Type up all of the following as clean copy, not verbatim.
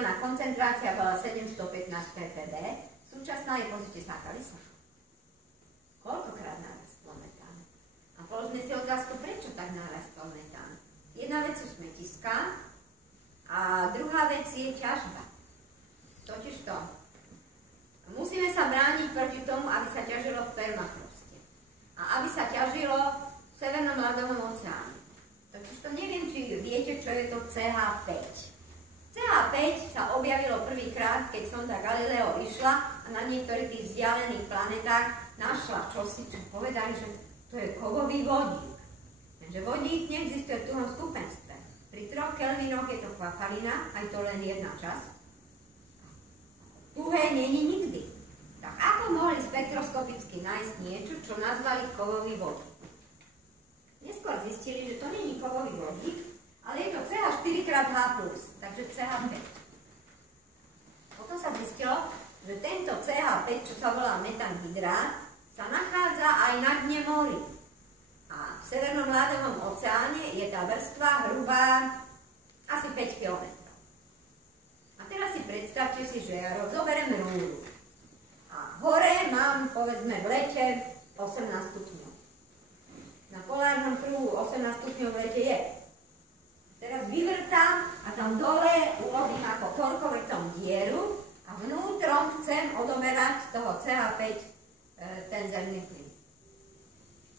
maximálna koncentrácia bola 715 ppb, súčasná je, pozrite sa, aká vysoká. Koľkokrát narastol metán? A položme si otázku, prečo tak narastol metán. Jedna vec sú smetiská a druhá vec je ťažba. Totižto musíme sa brániť proti tomu, aby sa ťažilo v permafroste a aby sa ťažilo v Severnom ľadovom oceáne. Totižto neviem, či viete, čo je to CH5. CH5 sa objavilo prvýkrát, keď sonda Galileo išla a na niektorých tých vzdialených planetách našla čosi, čo povedali, že to je kovový vodík. Takže vodík neexistuje v tuhom skupenstve. Pri 3 kelvinoch je to kvapalina, aj to len jedna časť. Tuhé není nikdy. Tak ako mohli spektroskopicky nájsť niečo, čo nazvali kovový vodík? Neskôr zistili, že to není kovový vodík, ale je to CH4x H+, takže CH5. Potom sa zistilo, že tento CH5, čo sa volá metanhydrát, sa nachádza aj na dne mori. A v Severnom ľadovom oceáne je tá vrstva hrubá asi 5 km. A teraz si predstavte si, že ja zoberiem rúru. A hore mám, povedzme, v lete 18 stupňov. Na polárnom kruhu 18 stupňov v lete je. Teraz vyvrtám a tam dole urobím ako korkovrtom dieru a vnútrom chcem odoberať z toho CH5 ten zemný plyn.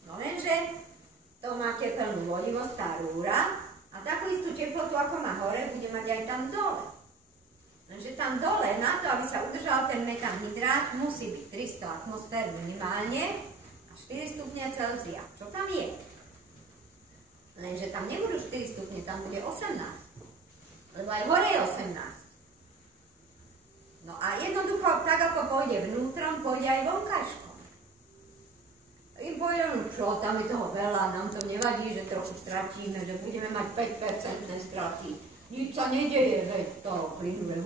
No lenže to má tepelnú vodivosť, tá rúra, a takú istú teplotu, ako má hore, bude mať aj tam dole. Lenže tam dole, na to, aby sa udržal ten metanhydrát, musí byť 300 atmosfér minimálne a 4 stupne Celzia. Čo tam je? Lenže tam nebudú 4 stupne, tam bude 18. Lebo aj hore je 18. No a jednoducho, tak ako pôjde vnútrom, pôjde aj vonkajškom. I povedal, čo, tam je toho veľa, nám to nevadí, že trochu stratíme, že budeme mať 5% straty. Nič sa nedeje, že to plynuje,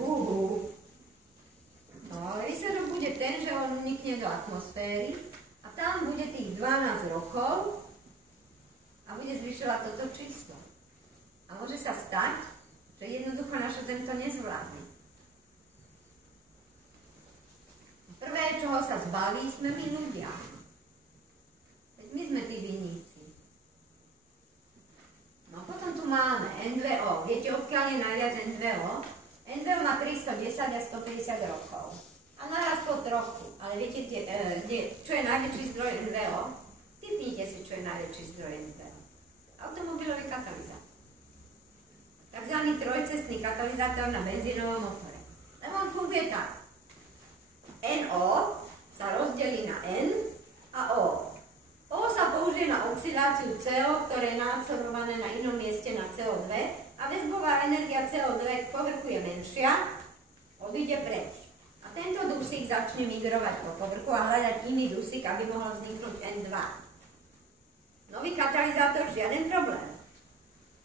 No ale výsledok bude ten, že on unikne do atmosféry a tam bude tých 12 rokov a bude zvyšovať toto číslo. A môže sa stať, že jednoducho naša Zem to nezvládne. Prvé, čoho sa zbaví, sme my ľudia. My sme tí viníci. No potom tu máme N2O. Viete, odkiaľ je najviac N2O? N2O má 310 a 150 rokov. A narastlo trochu. Ale viete, čo je najväčší zdroj N2O? Typnite si, čo je najväčší zdroj N2O. Automobilový katalizátor. Takzvaný trojcestný katalizátor na benzínovom motore. Lebo on funguje tak. NO sa rozdelí na N a O. O sa použije na oxidáciu CO, ktoré je naabsorbované na inom mieste na CO2 a väzbová energia CO2 k povrchu je menšia, odíde preč. A tento dusík začne migrovať po povrchu a hľadať iný dusík, aby mohol vzniknúť N2. Nový katalizátor, žiaden problém.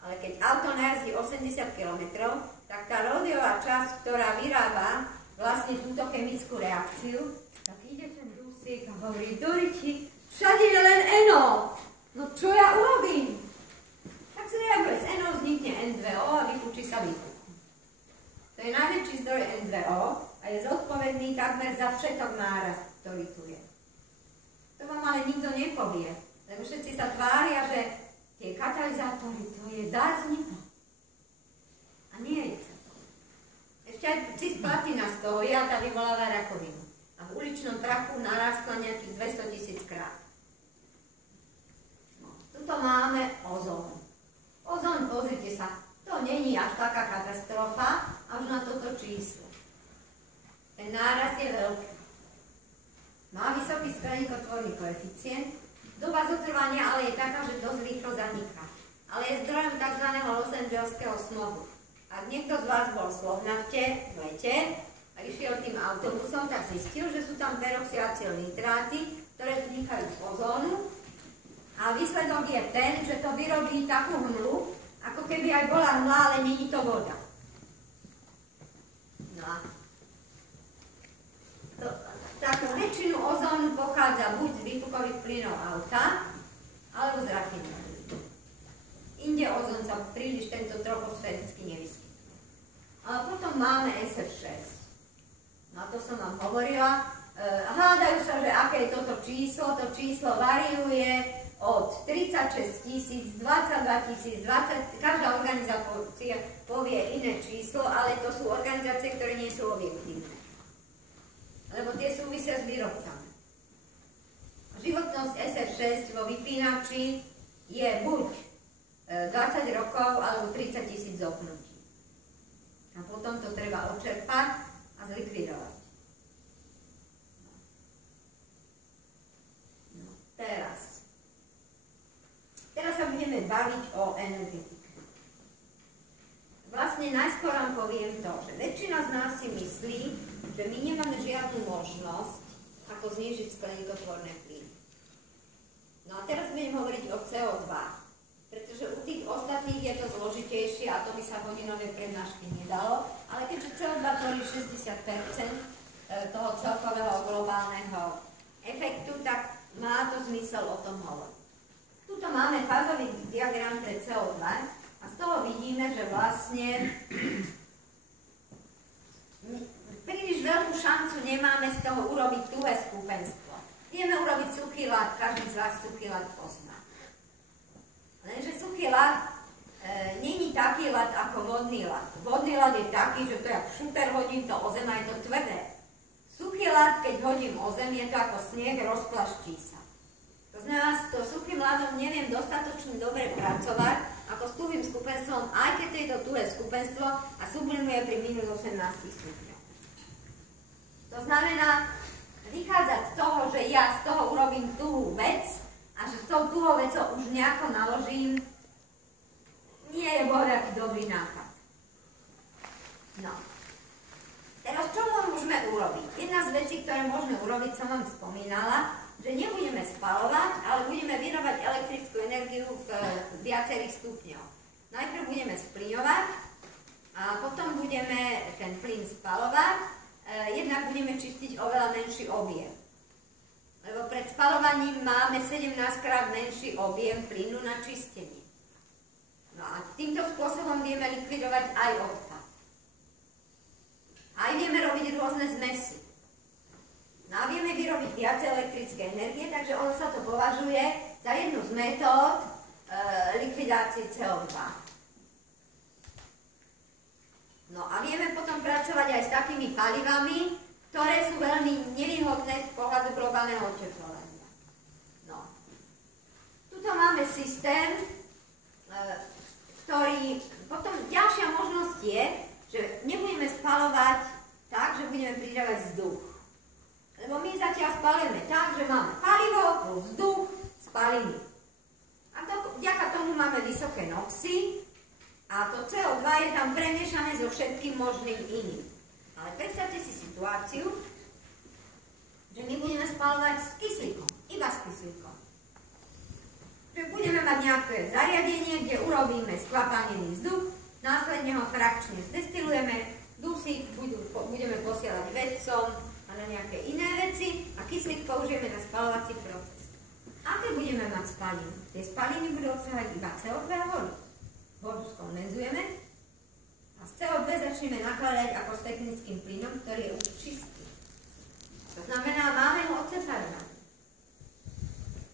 Ale keď auto najazdí 80 km, tak tá ródiová časť, ktorá vyrába vlastne túto chemickú reakciu, tak ide ten dusík a hovorí, Doriči, všade je len NO. No čo ja urobím? Tak sa reaguje z NO, vznikne N2O a vyfúči sa výfuk. To je najväčší zdroj N2O a je zodpovedný takmer za všetok nárast, ktorý tu je. To vám ale nikto nepovie, lebo všetci sa tvária, že tie katalizátory, to je dar z neba. A nie je to. Ešte aj cisplatina z toho jada vyvoláva rakovinu. A v uličnom prachu narastla nejakých 200 000 krát. No, tuto máme ozón. Ozón, pozrite sa, to není až taká katastrofa, až na toto číslo. Ten nárast je veľký. Má vysoký skleníkotvorný koeficient, doba zotrvania ale je taká, že dosť rýchlo zaniká. Ale je zdrojom tzv. Los Angeleského smogu. Ak niekto z vás bol v Slovnafte v lete, a išiel tým autobusom, tak zistil, že sú tam peroxyacylnitráty, ktoré vznikajú z ozónu a výsledok je ten, že to vyrobí takú hmlu, ako keby aj bola hmla, ale nie je to voda. No a takú väčšinu ozónu pochádza buď z výfukových plynov auta, alebo z rafinérie. Inde ozón sa príliš tento troposféricky nevyskytuje. Ale potom máme SF6. No to som vám hovorila. Hádajú sa, že aké je toto číslo. To číslo variuje od 36 000, 22 000, 20, každá organizácia povie iné číslo, ale to sú organizácie, ktoré nie sú objektívne. Lebo tie súvisia s výrobcami. Životnosť SF6 vo vypínači je buď 20 rokov alebo 30 000 zopnutí. A potom to treba odčerpať a zlikvidovať. No, teraz sa budeme baviť o energetike. Vlastne najskôr vám poviem to, že väčšina z nás si myslí, že my nemáme žiadnu možnosť, ako znížiť skleníkotvorné plyny. No a teraz budem hovoriť o CO2, pretože u tých ostatných je to zložitejšie a to by sa hodinové prednášky nedalo, ale keďže CO2 tvorí 60% toho celkového globálneho efektu, tak má to zmysel o tom hovoriť. Tuto máme fázový diagram pre CO2 a z toho vidíme, že vlastne príliš veľkú šancu nemáme z toho urobiť tuhé skupenstvo. Vieme urobiť suchý ľad, každý z vás suchý ľad pozná. Lenže suchý ľad není taký ľad ako vodný ľad. Vodný ľad je taký, že to je ako šuter, hodím to o zem a je to tvrdé. Suchý ľad, keď hodím o zem, je to ako sneh, rozplaští sa. To znamená, s to suchým ľadom neviem dostatočne dobre pracovať, ako s tuhým skupenstvom, aj keď je to tuhé skupenstvo a sublimuje pri minus 18 stupňov. To znamená, vychádzať z toho, že ja z toho urobím tuhú vec a že s tou tuhou vecou už nejako naložím, nie je bohľaký dobrý nápad. No. Teraz čo môžeme urobiť? Jedna z vecí, ktoré môžeme urobiť, som vám spomínala, že nebudeme spaľovať, ale budeme vyrábať elektrickú energiu v viacerých stupňoch. Najprv budeme splyňovať a potom budeme ten plyn spaľovať, jednak budeme čistiť oveľa menší objem. Lebo pred spaľovaním máme 17-krát menší objem plynu na čistenie. No a týmto spôsobom vieme likvidovať aj odpad. Aj vieme robiť rôzne zmesy. No a vieme vyrobiť viac elektrické energie, takže ono sa to považuje za jednu z metód likvidácie CO2. No a vieme potom pracovať aj s takými palivami, ktoré sú veľmi nevýhodné z pohľadu globálneho oteplovania. No. Tuto máme systém, ktorý... Potom ďalšia možnosť je, že nebudeme spaľovať tak, že budeme pridávať vzduch. Lebo my zatiaľ spalujeme tak, že máme palivo plus vzduch, spaliny. A vďaka tomu máme vysoké NOxy a to CO2 je tam premiešané so všetkým možným iným. Ale predstavte si situáciu, že my budeme spaľovať s kyslíkom, iba s kyslíkom. Že budeme mať nejaké zariadenie, kde urobíme skvapalnený vzduch, následne ho frakčne zdestilujeme, dusík budeme posielať vedcom a na nejaké iné veci a kyslík použijeme na spaľovací proces. Aké budeme mať spaliny? Tie spaliny budú obsahovať iba CO2 a vodu. Vodu skondenzujeme a z CO2 začneme nakladať ako s technickým plynom, ktorý je už čistý. To znamená, máme ho odseparovaný.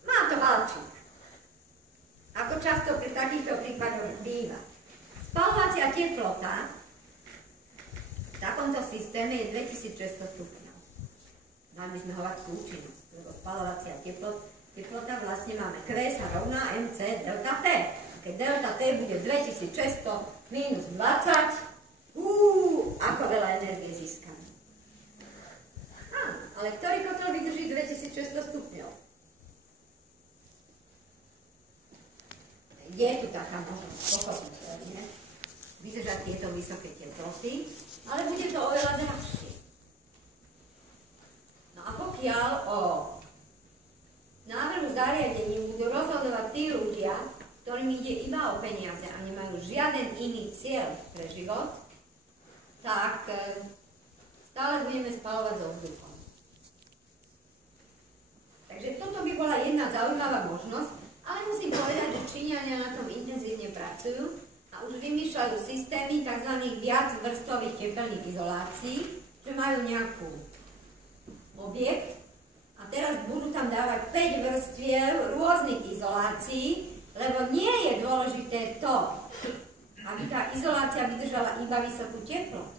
Má to valčík. Ako často pri takýchto prípadoch býva. Spaľovacia teplota v takomto systéme je 2600 stupňov. Mali by sme hovať súčinnosť, lebo spaľovacia teplota vlastne máme Q sa rovná mc delta T. Keď delta T bude 2600 minus 20, ako veľa energie získame. Ale ktorý kotel vydrží 2600 stupňov? Je tu taká možnosť, pochopiteľne, vydržať tieto vysoké teploty, ale bude to oveľa drahšie. No a pokiaľ o návrhu zariadení budú rozhodovať tí ľudia, ktorým ide iba o peniaze a nemajú žiaden iný cieľ pre život, tak stále budeme spaľovať so vzduchom. Takže toto by bola jedna zaujímavá možnosť, ale musím povedať, že Číňania na tom intenzívne pracujú a a už vymýšľajú systémy tzv. Viacvrstvových tepelných izolácií, že majú nejakú objekt a teraz budú tam dávať 5 vrstiev rôznych izolácií, lebo nie je dôležité to, aby tá izolácia vydržala iba vysokú teplotu,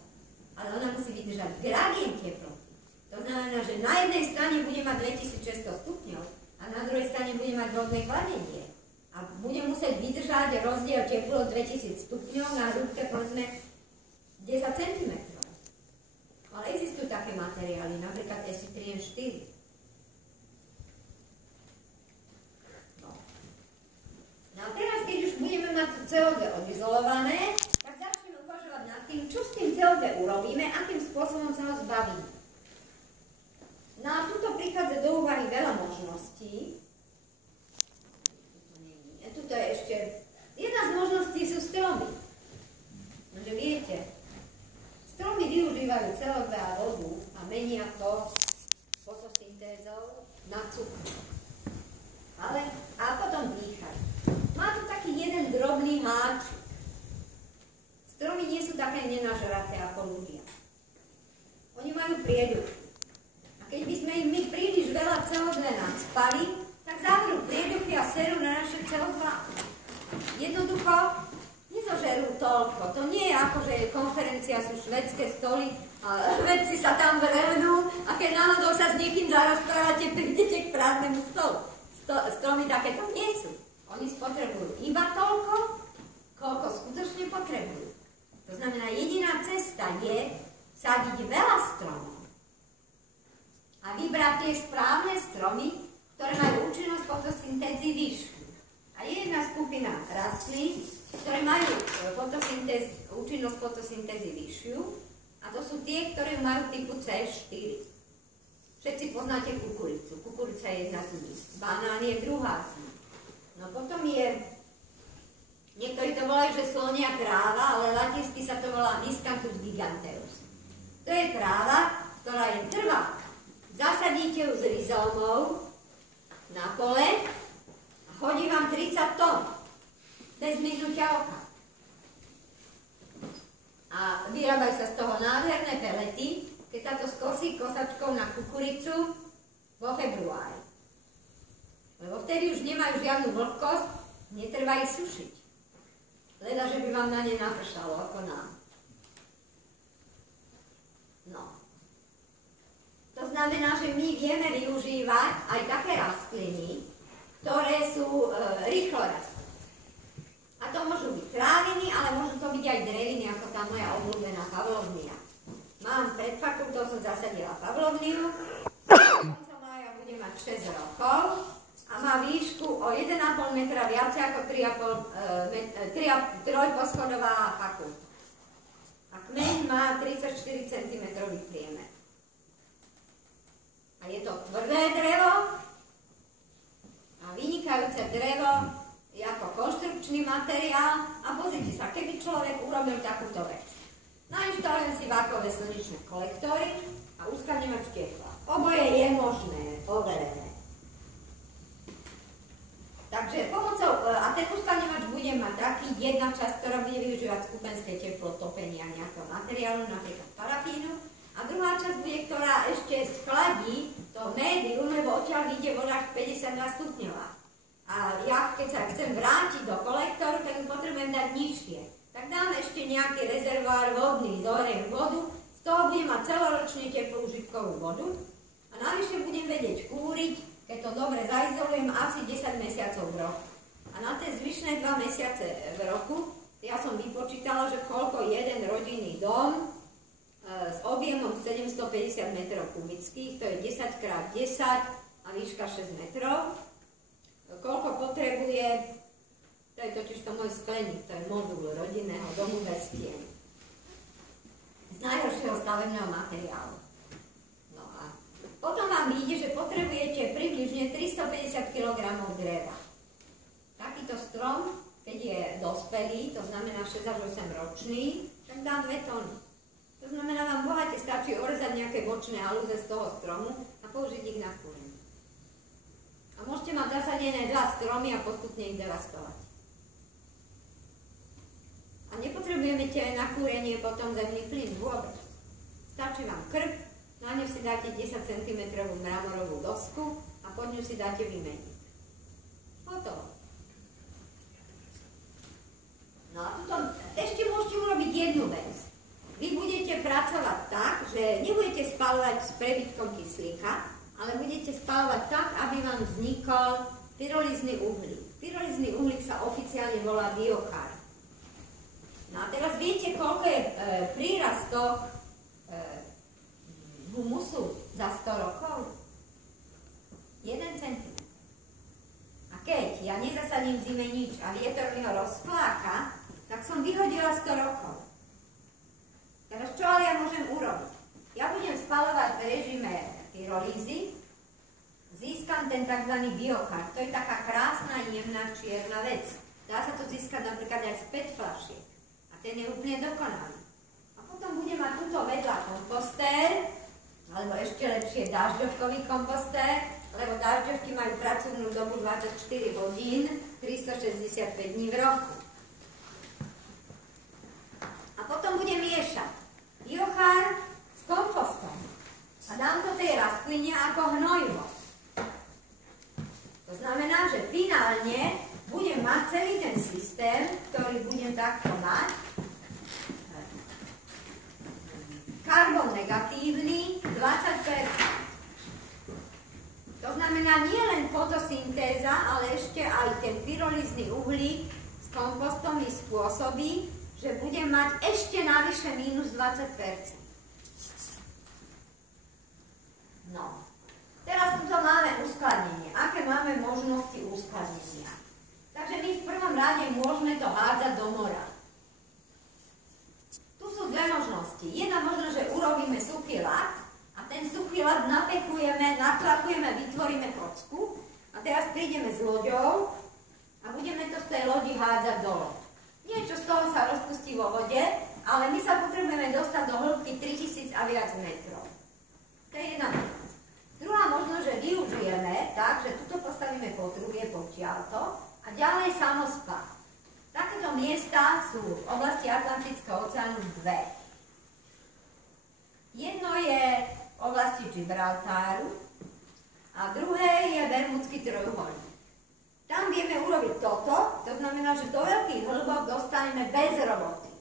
ale ona musí vydržať gradient teploty. To znamená, že na jednej strane bude mať 2600 stupňov a na druhej strane bude mať rôzne chladenie. A bude musieť vydržať rozdiel teplot 2000 stupňov na hrúbke povedzme 10 cm. Ale existujú také materiály, napríklad SI3N4. No a teraz, keď už budeme mať CO2 odizolované, tak začneme uvažovať nad tým, čo s tým CO2 urobíme, akým spôsobom sa ho zbavíme. No a tuto prichádza do úvahy veľa možností. Tuto je ešte... Jedna z možností sú stromy. Takže viete, stromy využívajú CO2 a vodu a menia to fotosyntézou na cukr. A potom dýchajú. Má tu taký jeden drobný háč. Stromy nie sú také nenažraté ako ľudia. Oni majú prieduchy. A keď by sme im my príliš veľa CO2 nacpali, tak zavrú prieduchy a serú na naše CO2. Jednoducho nezožerú toľko. To nie je ako, že konferencia sú švédske stoly a vedci sa tam vrhnú a keď náhodou sa s niekým zarozprávate, prídete k prázdnemu stolu. Stromy takéto nie sú. Oni spotrebujú iba toľko, koľko skutočne potrebujú. To znamená, jediná cesta je sadiť veľa stromov a vybrať tie správne stromy, ktoré majú účinnosť fotosyntézy vyššiu. A je jedna skupina rastlín, ktoré majú účinnosť fotosyntézy vyššiu a to sú tie, ktoré majú typu C4. Všetci poznáte kukuricu. Kukurica je jedna z nich. Banán je druhá z nich. No potom je, niektorí to volajú, že slonia tráva, ale latinsky sa to volá Miscanthus giganteus. To je tráva, ktorá je trvá. Zasadíte ju s rizómou na pole a hodí vám 30 tón. Bez miznutia oka. A vyrábajú sa z toho nádherné pelety, keď sa to skosí kosačkou na kukuricu vo februári. Lebo vtedy už nemajú žiadnu vlhkosť, netreba ich sušiť. Leda, že by vám na ne napršalo, ako nám. No. To znamená, že my vieme využívať aj také rastliny, ktoré sú rýchlo rastú. A to môžu byť tráviny, ale môžu to byť aj dreviny, ako tá moja obľúbená pavlovnia. Mám pred fakultou, som zasadila pavlovniu, koncom mája bude mať 6 rokov, a má výšku o 1,5 metra viacej ako 3,5-poschodová fakulta. A kmeň má 34 cm priemer. A je to tvrdé drevo a vynikajúce drevo je ako konštrukčný materiál a pozrite sa, keby človek urobil takúto vec. Nainštalujem si vákové slnečné kolektory a uskladňovač tepla. Oboje je možné, overené. Takže pomocou, a ten uskladňovač bude mať taký, jedna časť, ktorá bude využívať skupenské teplo topenia nejakého materiálu, napríklad parafínu, a druhá časť bude, ktorá ešte schladí to médium, lebo odtiaľ vyjde voda 52 stupňová. A ja, keď sa chcem vrátiť do kolektoru, tak ju potrebujem dať nižšie. Tak dám ešte nejaký rezervoár vodný, zohriem vodu, z toho budem mať celoročne teplú užitkovú vodu a navyše budem vedieť kúriť, keď to dobre zaizolujem, asi 10 mesiacov v roku. A na tie zvyšné 2 mesiace v roku, ja som vypočítala, že koľko jeden rodinný dom s objemom 750 metrov kubických, to je 10x10 a výška 6 metrov, koľko potrebuje, to je totiž to môj skleník, to je modul rodinného domu bez stien. Z najhoršieho stavebného materiálu. Potom vám vyjde, že potrebujete približne 350 kg dreva. Takýto strom, keď je dospelý, to znamená 6 až 8 ročný, tak dá 2 tony. To znamená, vám bohate stačí orezať nejaké bočné alúze z toho stromu a použiť ich na kúrenie. A môžete mať zasadené 2 stromy a postupne ich devastovať. A nepotrebujeme na kúrenie potom zemný plyn vôbec. Stačí vám krb, na ňu si dáte 10 cm mramorovú dosku a pod ňu si dáte vymeniť. Hotovo. No a potom ešte môžete urobiť jednu vec. Vy budete pracovať tak, že nebudete spaľovať s prebytkom kyslíka, ale budete spaľovať tak, aby vám vznikol pyrolízny uhlík. Pyrolízny uhlík sa oficiálne volá biochar. No a teraz viete, koľko je prírastok humusu za 100 rokov? 1 cm. A keď ja nezasadím v zime nič a vietor mi ho rozfláka, tak som vyhodila 100 rokov. Teraz čo ale ja môžem urobiť? Ja budem spaľovať v režime pyrolízy, získam ten tzv. Biochar. To je taká krásna, jemná, čierna vec. Dá sa to získať napríklad aj z PET fľašiek. A ten je úplne dokonalý. A potom budem mať túto vedľa kompostér, alebo ešte lepšie dažďovkový kompostér, lebo dažďovky majú pracovnú dobu 24 hodín, 365 dní v roku. A potom budem miešať biochar s kompostom. A dám to tej rastline ako hnojivo. To znamená, že finálne budem mať celý ten systém, ktorý budem takto mať. Karbon negatívny 20%. To znamená nie len fotosyntéza, ale ešte aj ten pyrolízny uhlík s kompostom mi spôsobí, že budem mať ešte navyše minus 20%. No. Teraz tu máme uskladnenie. Aké máme možnosti uskladnenia? Takže my v prvom rade môžeme to hádzať do mora. Tu sú dve možnosti. Jedna možnosť, že urobíme suchý ľad a ten suchý ľad napekujeme, natlakujeme, vytvoríme kocku a teraz prídeme s loďou a budeme to z tej lodi hádzať dole. Niečo z toho sa rozpustí vo vode, ale my sa potrebujeme dostať do hĺbky 3000 a viac metrov. To je jedna možnosť. Druhá možnosť, že využijeme tak, že tuto postavíme potrubie počiarto a ďalej samospad. Takéto miesta sú v oblasti Atlantického oceánu dve. Jedno je v oblasti Gibraltáru a druhé je Bermudský trojuholník. Tam vieme urobiť toto, to znamená, že do veľkých hĺbok dostaneme bez roboty.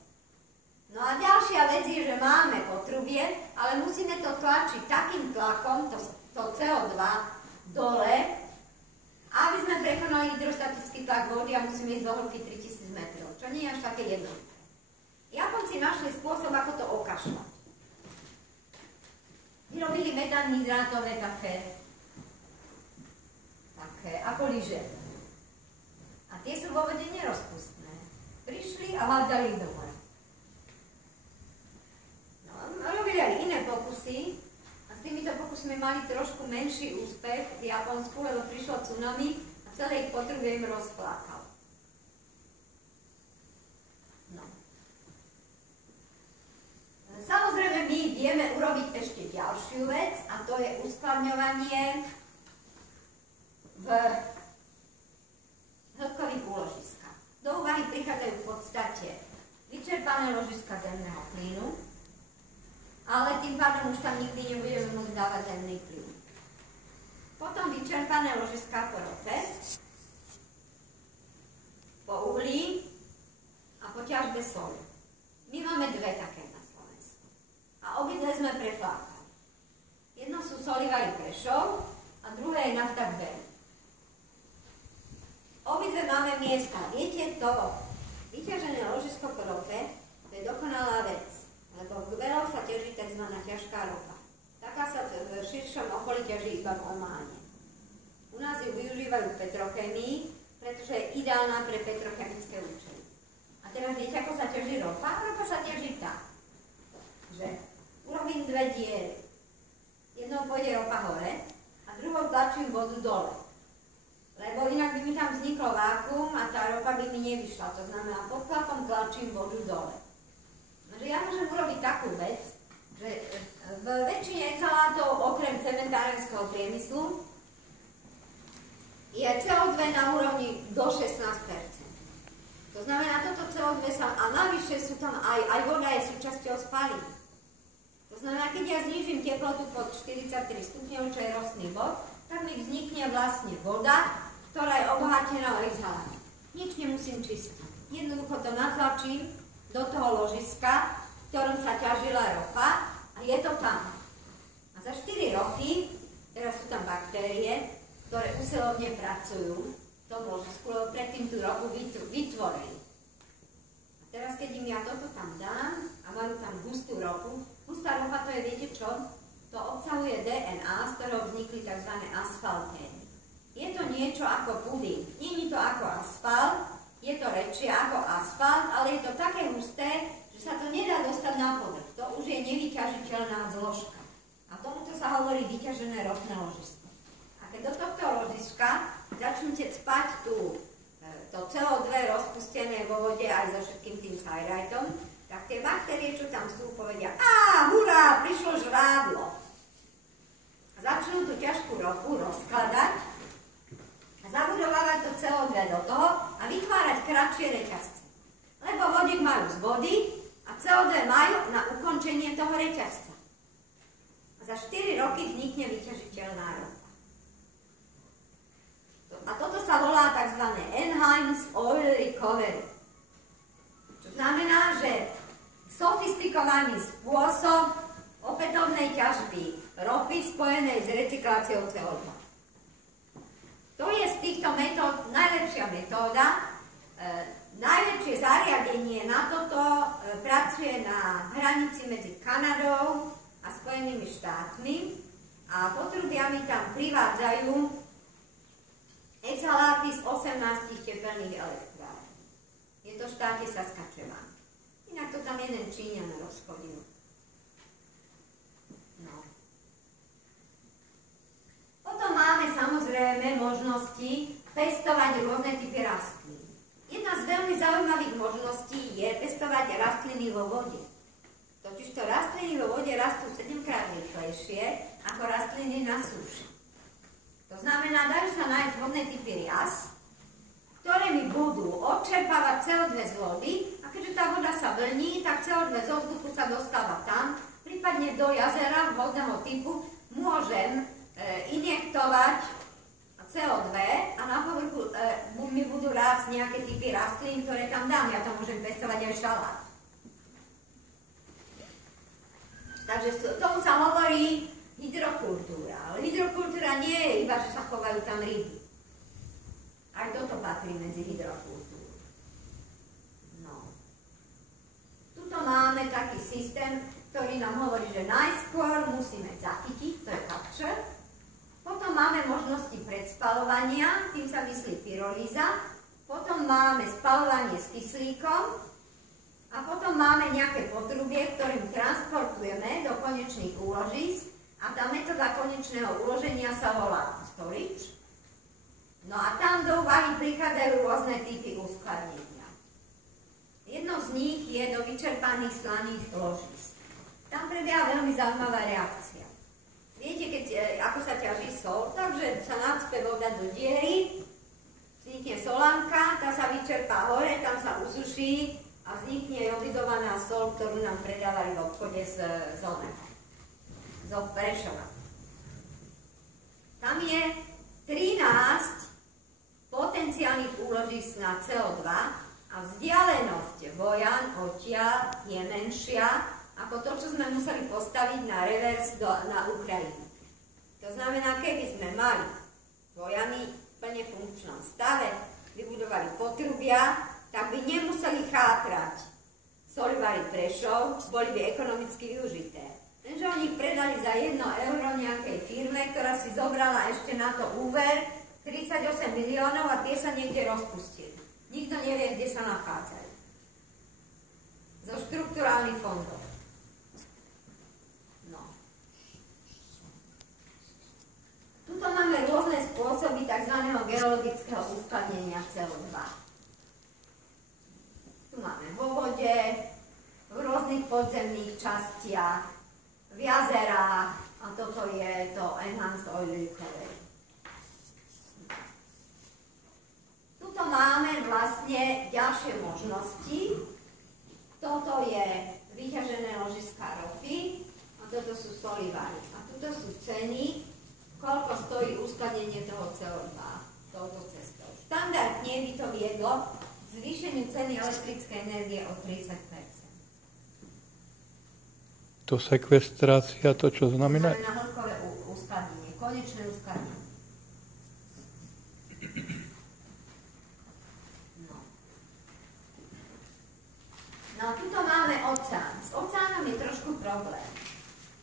No a ďalšia vec je, že máme potrubie, ale musíme to tlačiť takým tlakom, to CO2 dole, aby sme prekonali hydrostatický tlak vody a musíme ísť do hĺbky 3000 metrov, čo nie je až také jednoduché. Japonci našli spôsob, ako to okašľať. Vyrobili metanhydrátové také ako lyže. A tie sú vo vode nerozpustné. Prišli a hádzali ich do mora. No, robili aj iné pokusy, s týmito pokusmi mali trošku menší úspech v Japonsku, lebo prišlo tsunami a celé ich potrubie im rozflákalo. No. Samozrejme, my vieme urobiť ešte ďalšiu vec a to je uskladňovanie v hĺbkových úložiskách. Do úvahy prichádzajú v podstate vyčerpané ložiska zemného plynu, ale tým pádom už tam nikdy nebudeme môcť dávať zemný plyn. Potom vyčerpané ložiská po rope, po uhlí a po ťažbe soli. My máme dve také na Slovensku. A obidve sme preflákali. Jedno sú solivary Prešov a druhé je nafta Gbeľ. Obidve máme miesta. Viete, to vyťažené ložisko po rope, to je dokonalá vec. Lebo v Gbeľoch sa ťaží tzv. Ťažká ropa. Taká sa v širšom okolí ťaží iba v Ománe. U nás ju využívajú v petrochemii, pretože je ideálna pre petrochemické účely. A teraz viete, ako sa ťaží ropa? Ropa sa ťaží tak, že urobím dve diery. Jednou pôjde ropa hore a druhou tlačím vodu dole. Lebo inak by mi tam vzniklo vákuum a tá ropa by mi nevyšla. To znamená, pod tlakom tlačím vodu dole. Takže ja môžem urobiť takú vec, že v väčšine exhalátov okrem cementárenského priemyslu je CO2 na úrovni do 16%. To znamená, toto CO2 CO2 sa, a navyše sú tam aj voda je súčasťou spalín. To znamená, keď ja znížim teplotu pod 43 stupňov, čo je rostný bod, tak mi vznikne vlastne voda, ktorá je obohatená o exhalát. Nič nemusím čistiť. Jednoducho to natlačím do toho ložiska, v ktorom sa ťažila ropa a je to tam. A za 4 roky, teraz sú tam baktérie, ktoré usilovne pracujú v tom ložisku, lebo predtým tú ropu vytvorili. A teraz, keď im ja toto tam dám a majú tam hustú ropu, hustá ropa to je, viete čo? To obsahuje DNA, z ktorého vznikli tzv. Asfaltény. Je to niečo ako puding. Nie je to ako asfalt, je to rečie ako asfalt, ale je to také husté, že sa to nedá dostať na povrch. To už je nevyťažiteľná zložka. A tomuto sa hovorí vyťažené ropné ložisko. A keď do tohto ložiska začnete cpať to CO2 rozpustené vo vode aj so všetkým tým sajrajtom, tak tie baktérie, čo tam sú, povedia: á, hurá, prišlo žrádlo. A začnú tú ťažkú ropu rozkladať a zabudovávať to CO2 do toho a vytvárať kratšie reťazce. Lebo vodík majú z vody a CO2 majú na ukončenie toho reťazca. A za 4 roky vznikne vyťažiteľná ropa. A toto sa volá tzv. Enhanced Oil Recovery. Čo znamená, že sofistikovaný spôsob opätovnej ťažby ropy spojenej s recykláciou CO2. To je z týchto metód najlepšia metóda. Najväčšie zariadenie na toto pracuje na hranici medzi Kanadou a Spojenými štátmi a potrubiami tam privádzajú exhaláty z 18 tepelných elektrární. Je to v štáte Saskatchewan. Inak to tam jeden Číňan rozchodil. No. Potom máme samozrejme možnosti pestovať rôzne typy rastlín. Jedna z veľmi zaujímavých možností je pestovať rastliny vo vode. Totižto rastliny vo vode rastú 7-krát rýchlejšie ako rastliny na súši. To znamená, dajú sa nájsť vhodné typy rias, ktoré mi budú odčerpávať CO2 z vody a keďže tá voda sa vlní, tak CO2 zo vzduchu sa dostáva tam, prípadne do jazera vhodného typu môžem injektovať CO2 a na povrchu mi budú rásť nejaké typy rastlín, ktoré tam dám. Ja tam môžem pestovať aj šalát. Takže tomu sa hovorí hydrokultúra. Ale hydrokultúra nie je iba, že sa chovajú tam ryby. Aj toto patrí medzi hydrokultúru. No. Tuto máme taký systém, ktorý nám hovorí, že najskôr musíme zachytiť, to je capture. Potom máme možnosti predspalovania, tým sa myslí pyrolíza. Potom máme spalovanie s kyslíkom. A potom máme nejaké potrubie, ktorým transportujeme do konečných úložísk. A tá metóda konečného uloženia sa volá storage. No a tam do úvahy prichádzajú rôzne typy uskladnenia. Jedno z nich je do vyčerpaných slaných ložísk. Tam prebieha veľmi zaujímavá reakcia. Viete, ako sa ťaží sol, takže sa nacpe voda do diery, vznikne solanka, tá sa vyčerpá hore, tam sa usuší a vznikne jodidovaná sol, ktorú nám predávali v obchode z Prešova. Tam je 13 potenciálnych úložísk na CO2 a vzdialenosť Vojan odtiaľ je menšia ako to, čo sme museli postaviť na revers na Ukrajinu. To znamená, keby sme mali Vojany v plne funkčnom stave, vybudovali potrubia, tak by nemuseli chátrať Solivary Prešov, boli by ekonomicky využité. Lenže oni ich predali za 1 euro nejakej firme, ktorá si zobrala ešte na to úver 38 miliónov a tie sa niekde rozpustili. Nikto nevie, kde sa nachádzajú. Zo štrukturálnych fondov. No. Tuto máme rôzne spôsoby tzv. Geologického uskladnenia CO2. Tu máme vo vode, v rôznych podzemných častiach, v jazerách a toto je to Enhanced Oil Recovery. Tuto tuto máme vlastne ďalšie možnosti. Toto je vyťažené ložiska ropy a toto sú solivary. A tuto sú ceny, koľko stojí uskladnenie toho CO2 touto cestou. Štandardne by to viedlo k zvýšeniu ceny elektrickej energie o 30%. To sekvestrácia, to čo znamená? Znamená hĺbkové uskladnenie, konečné uskladnenie. No, tuto máme oceán. S oceánom je trošku problém,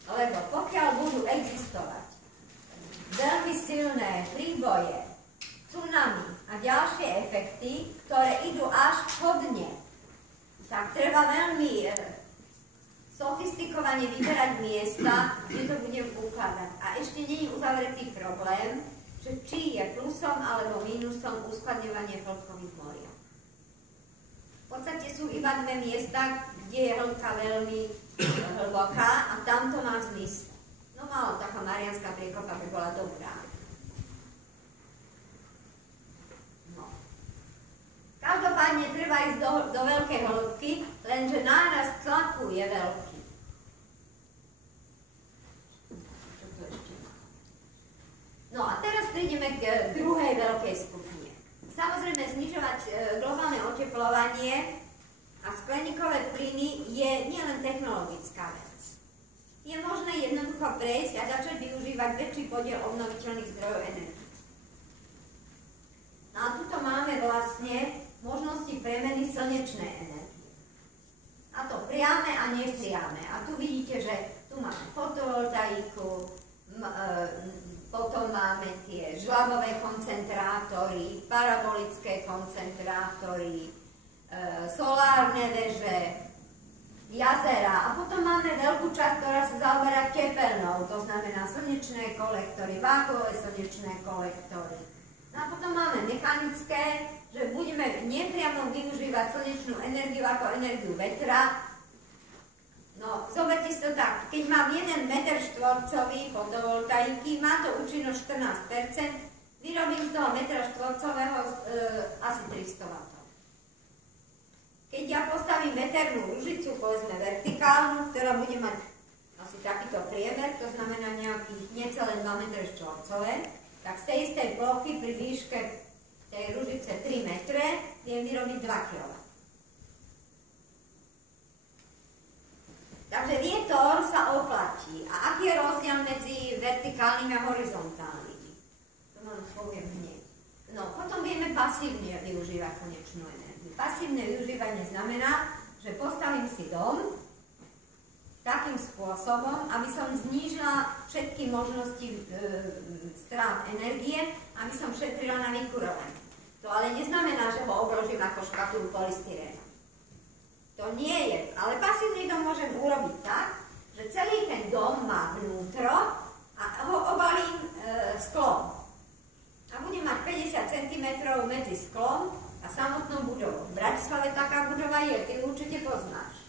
lebo pokiaľ budú existovať veľmi silné príboje, tsunami a ďalšie efekty, ktoré idú až vhodne, tak treba veľmi sofistikovane vyberať miesta, kde to budem ukladať. A ešte nie je uzavretý problém, že či je plusom alebo mínusom uskladňovanie hĺbkových morí. V podstate sú iba dve miesta, kde je hĺbka veľmi hlboká a tam to má zmysel. No málo taká Mariánska priekopa by bola dobrá. No. Každopádne treba ísť do veľkej hĺbky, lenže nárast tlaku je veľký. Čo to ešte má? No a teraz prídeme k druhej veľkej skupine. Samozrejme, znižovať globálne oteplovanie a skleníkové plyny je nielen technologická vec. Je možné jednoducho prejsť a začať využívať väčší podiel obnoviteľných zdrojov energie. No a tuto máme vlastne možnosti premeny slnečnej energie. A to priame a nepriame. A tu vidíte, že tu máme fotovoltaiku, potom máme tie žľabové koncentrátory, parabolické koncentrátory, solárne veže, jazera a potom máme veľkú časť, ktorá sa zaoberá tepelnou, to znamená slnečné kolektory, vákuové slnečné kolektory. No a potom máme mechanické, že budeme nepriamo využívať slnečnú energiu ako energiu vetra. No, zoberte si to tak, keď mám 1 meter štvorcový fotovoltaiky, má to účinnosť 14%, vyrobím z toho metra štvorcového asi 300 W. Keď ja postavím veternú ružicu, povedzme vertikálnu, ktorá bude mať asi takýto priemer, to znamená nejakých necelé 2 metre štvorcové, tak z tej istej plochy pri výške tej ružice 3 metre viem vyrobiť 2 kW. Takže vietor sa oplatí. A aký je rozdiel medzi vertikálnymi a horizontálnymi? To vám poviem hneď. No, potom vieme pasívne využívať slnečnú energiu. Pasívne využívanie znamená, že postavím si dom takým spôsobom, aby som znížila všetky možnosti strát energie, aby som šetrila na vykurovanie. To ale neznamená, že ho obložím ako škatulu polystyrénu. To nie je, ale pasívny dom môžem urobiť tak, že celý ten dom má vnútro a ho obalím sklom. A budem mať 50 cm medzi sklom a samotnou budovou. V Bratislave taká budova je, ty určite poznáš.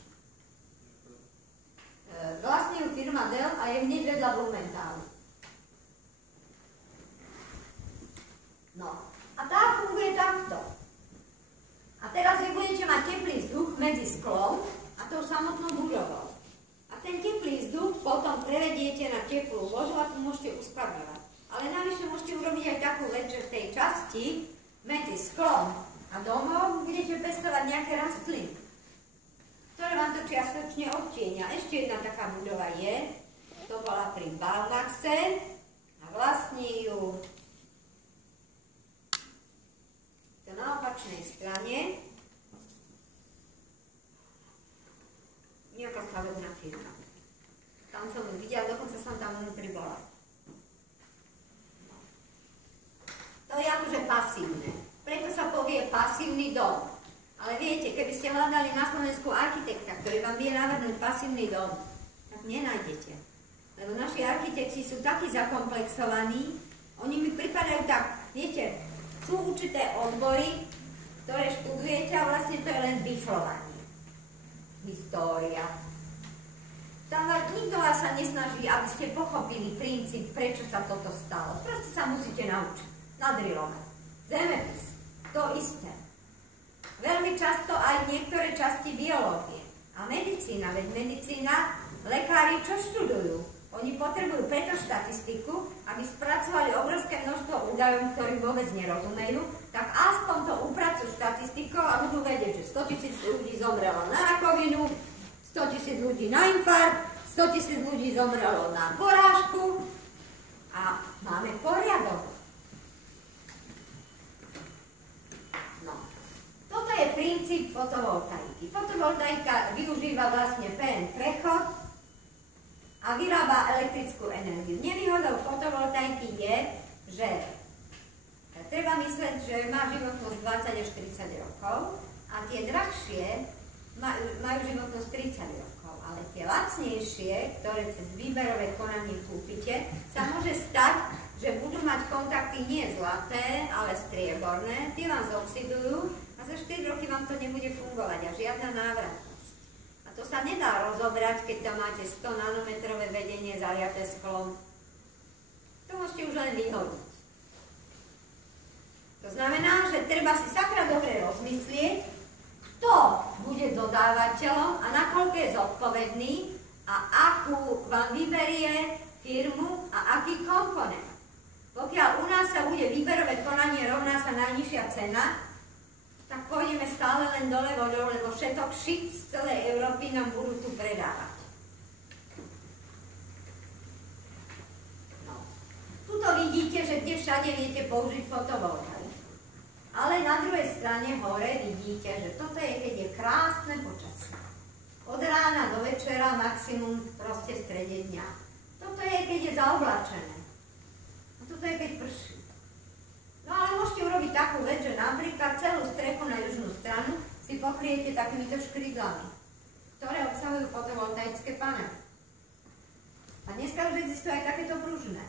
Vlastní ju firma Dell a je hneď vedľa Blumentálu. No, a tá funguje takto. A teraz vy budete mať teplý vzduch medzi sklom a tou samotnou budovou. A ten teplý vzduch potom prevediete na teplú ložu a tu môžete uskladňovať. Ale navyše môžete urobiť aj takú vec, že v tej časti medzi sklom a domom budete pestovať nejaké rastliny, ktoré vám to čiastočne odtieňa. Ešte jedna taká budova je, to bola pri Balnaxe a vlastní ju na opačnej strane nejaká stavebná firma. Tam som ju videla, dokonca som tam vnútri bola. To je akože pasívne. Preto sa povie pasívny dom. Ale viete, keby ste hľadali na Slovensku architekta, ktorý vám vie navrhnúť pasívny dom, tak nenájdete. Lebo naši architekti sú takí zakomplexovaní, oni mi pripadajú tak, viete, sú určité odbory, ktoré študujete a vlastne to je len biflovanie. História. Tam nikto vás sa nesnaží, aby ste pochopili princíp, prečo sa toto stalo. Proste sa musíte naučiť, nadrilovať. Zemepis. to isté. Veľmi často aj niektoré časti biológie. A medicína, veď medicína, lekári čo študujú? Oni potrebujú preto štatistiku, aby spracovali obrovské množstvo údajov, ktorým vôbec nerozumejú, tak aspoň to upracujú štatistikou a budú vedieť, že 100 000 ľudí zomrelo na rakovinu, 100 000 ľudí na infarkt, 100 000 ľudí zomrelo na porážku a máme poriadok. Toto je princíp fotovoltaiky. Fotovoltaika využíva vlastne PN prechod a vyrába elektrickú energiu. Nevýhodou fotovoltaiky je, že treba mysleť, že má životnosť 20 až 30 rokov a tie drahšie majú životnosť 30 rokov, ale tie lacnejšie, ktoré cez výberové konanie kúpite, sa môže stať, že budú mať kontakty nie zlaté, ale strieborné, tie vám zoxidujú a za 4 roky vám to nebude fungovať a žiadna návratnosť. A to sa nedá rozobrať, keď tam máte 100 nanometrové vedenie zaliaté sklom. To môžete už len vyhodiť. To znamená, že treba si sakra dobre rozmyslieť, kto bude dodávateľom a nakoľko je zodpovedný a akú vám vyberie firmu a aký komponent. Pokiaľ u nás sa bude výberové konanie rovná sa najnižšia cena, tak pôjdeme stále len dole vodou, lebo všetok šit z celej Európy nám budú tu predávať. No. Tuto vidíte, že kde všade viete použiť fotovoltaiku. Ale na druhej strane hore vidíte, že toto je, keď je krásne počasie. Od rána do večera, maximum proste v strede dňa. Toto je, keď je zaoblačené. A toto je, keď prší. No ale môžete urobiť takú vec, že napríklad celú strechu na južnú stranu si pokriete takýmito škrydlami, ktoré obsahujú fotovoltaické panely. A dneska už existujú aj takéto pružné.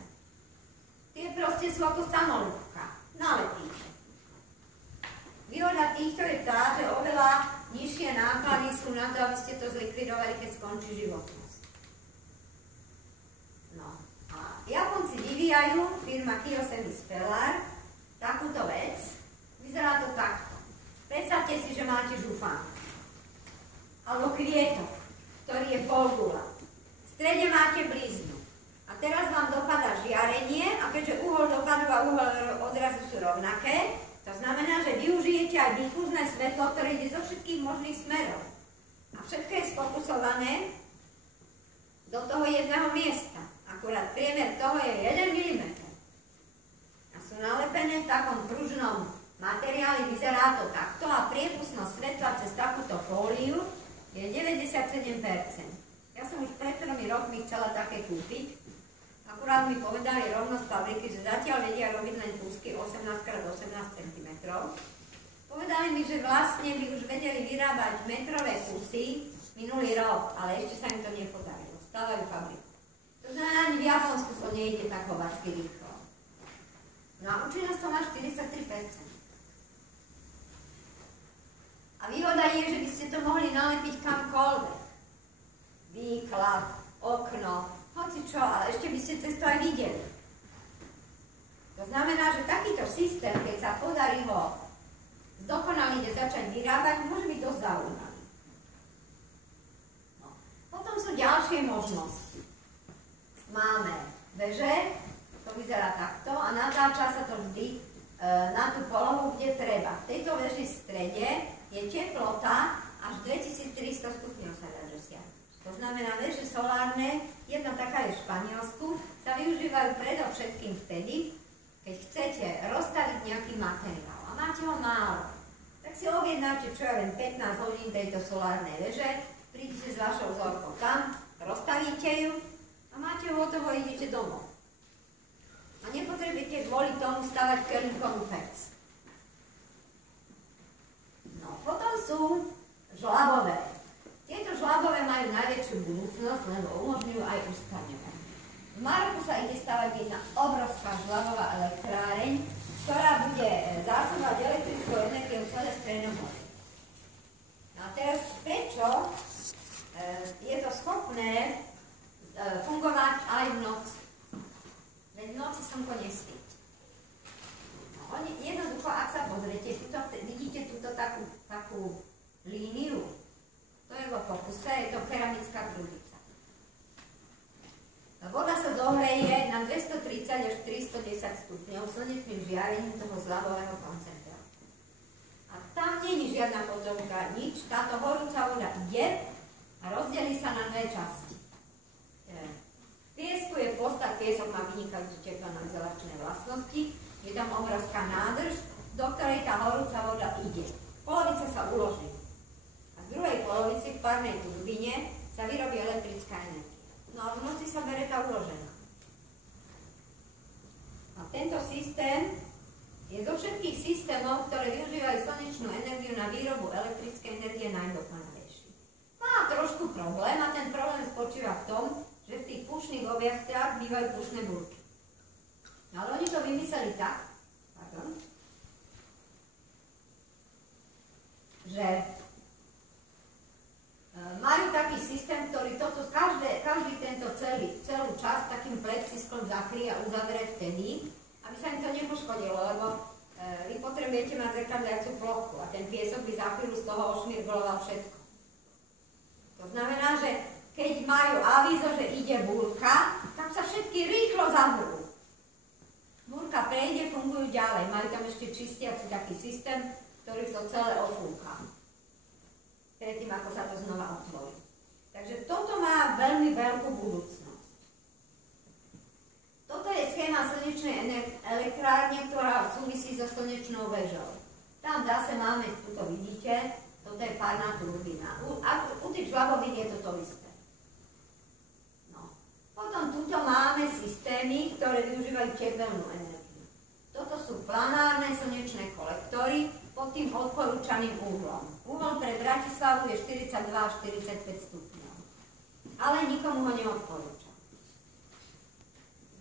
Tie proste sú ako samolúbka. Nalepíte. Výhoda týchto je tá, že oveľa nižšie náklady sú na to, aby ste to zlikvidovali, keď skončí životnosť. No a Japonci vyvíjajú, firma Kiyosemi Stellar, takúto vec. Vyzerá to takto. Predstavte si, že máte žufánku. Alebo kvietok, ktorý je polgula. V strede máte bliznu. A teraz vám dopadá žiarenie a keďže uhol dopadu a uhol odrazu sú rovnaké, to znamená, že využijete aj difúzne svetlo, ktoré ide zo všetkých možných smerov. A všetko je sfokusované do toho jedného miesta. Akurát priemer toho je 1 mm. A sú nalepené v takom pružnom materiáli, vyzerá to takto a priepustnosť svetla cez takúto fóliu je 97%. Ja som už pred 3 rokmi chcela také kúpiť. Akurát mi povedali rovno z fabriky, že zatiaľ vedia robiť len kúsky 18x18 cm. Povedali mi, že vlastne by už vedeli vyrábať metrové kusy minulý rok, ale ešte sa im to nepodarilo. Stávajú fabriku. To znamená, ani v Japonsku to nejde tak hovacky rýchlo. No a účinnosť to má 43%. A výhoda je, že by ste to mohli nalepiť kamkoľvek. Výklad, okno, hoci čo, ale ešte by ste cez to aj videli. To znamená, že takýto systém, keď sa podarí ho zdokonaliť a začať vyrábať, môže byť dosť zaujímavý. No. Potom sú ďalšie možnosti. Máme veže, to vyzerá takto a natáča sa to vždy na tú polohu, kde treba. V tejto veži v strede je teplota až 2300 stupňov sa dá dosiahnuť. To znamená, veže solárne, jedna taká je v Španielsku, sa využívajú predovšetkým vtedy, keď chcete rozstaviť nejaký materiál a máte ho málo. Tak si objednáte, čo ja viem, 15 hodín tejto solárnej veže, prídete s vašou vzorkou tam, rozstavíte ju a máte ju hotovo, idete domov. A nepotrebujete kvôli tomu stavať kelímkovú pec. No, potom sú žlabové. Tieto žlabové majú najväčšiu budúcnosť, lebo umožňujú aj uskladňovanie. V Maroku sa ide stavať jedna obrovská žlabová elektráreň, ktorá bude zásobovať elektrickou energiou celé Stredomorie. No a teraz prečo je to schopné fungovať aj v noci? Veď v noci slnko nesvieti. No, Oni jednoducho, ak sa pozriete, vidíte túto takú líniu, to je vo fokuse, je to keramická trubica. Voda sa zohreje na 230 až 410 stupňov slnečným žiarením toho zľavového koncentrátu. A tam nie je žiadna podrobka, nič. Táto horúca voda ide a rozdelí sa na dve časti. V piesku je piesok má vynikajúce teplnoizolačné vlastnosti, je tam obrovská nádrž, do ktorej tá horúca voda ide. Polovica sa uloží. A z druhej polovici v párnej turbíne sa vyrobí elektrická energia. No a v noci sa bere tá uložená. A tento systém je zo všetkých systémov, ktoré využívajú slnečnú energiu na výrobu elektrickej energie najdokonalejší. Má trošku problém a ten problém spočíva v tom, že v tých púšnych objazciach bývajú púšne búrky. No ale oni to vymysleli tak, že majú taký systém, ktorý každý tento celú časť takým plexisklom zakrie a uzavrie vtedy, aby sa im to nepoškodilo, lebo vy potrebujete mať zrkadliacu plochu a ten piesok by za chvíľu z toho ošmirgloval všetko. To znamená, že keď majú avízo, že ide búrka, tak sa všetky rýchlo zavrú. Búrka prejde, fungujú ďalej. Majú tam ešte čistiaci taký systém, ktorý to celé ofúka. Predtým, ako sa to znova otvorí. Takže toto má veľmi veľkú budúcnosť. Toto je schéma slnečnej elektrárne, ktorá súvisí so slnečnou väžou. Tam zase máme, tuto vidíte, toto je párna turbína. U tých žľabovín je to isté. No. Potom tuto máme systémy, ktoré využívajú tepelnú energiu. Toto sú planárne slnečné kolektory pod tým odporúčaným úhlom. Úhol pre Bratislavu je 42 až 45 stupňov. Ale nikomu ho neodporúčam.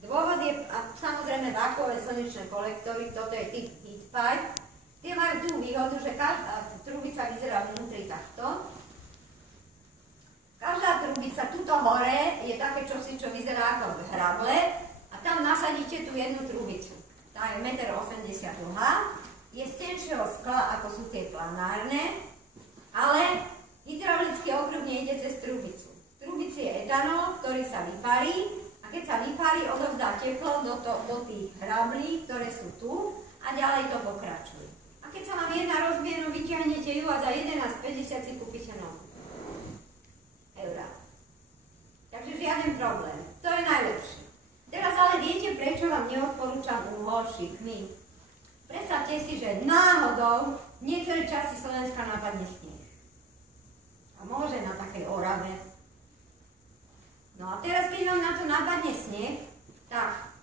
Dôvod je, a samozrejme vákuové slnečné kolektory, toto je typ heat pipe. Tie majú tú výhodu, že každá trubica vyzerá vnútri takto. Každá trubica tuto hore je také čosi, čo vyzerá ako hrable a tam nasadíte tú jednu trubicu. Tá je 1,80 m dlhá, je z tenšieho skla, ako sú tie planárne, ale hydraulický okruh nejde cez trubicu. V trubici je etanol, ktorý sa vyparí a keď sa vyparí, odovzdá teplo do tých hrablí, ktoré sú tu a ďalej to pokračuje. A keď sa vám jedna rozbije, no vyťahnete ju a za 11,50 si kúpite novú. Eurá. Takže žiaden problém. To je najlepšie. Teraz ale viete, prečo vám neodporúčam uhol šikmy? Predstavte si, že náhodou v niektorej časti Slovenska napadne sneh. A môže na takej Orave. No a teraz, keď vám na to napadne sneh, tak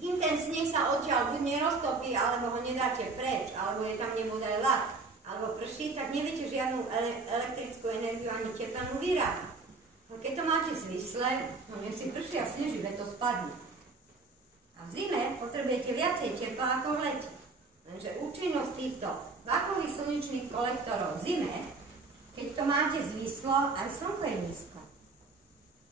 kým ten sneh sa odtiaľ buď neroztopí, alebo ho nedáte preč, alebo je tam nebodaj ľad, alebo prší, tak neviete žiadnu elektrickú energiu ani teplnú vyrábať. No keď to máte zvisle, no nech si prší a sneží, veď to spadne. A v zime potrebujete viacej tepla ako v lete. Lenže účinnosť týchto vákových slnečných kolektorov v zime, keď to máte zvislo, aj slnko je nízko,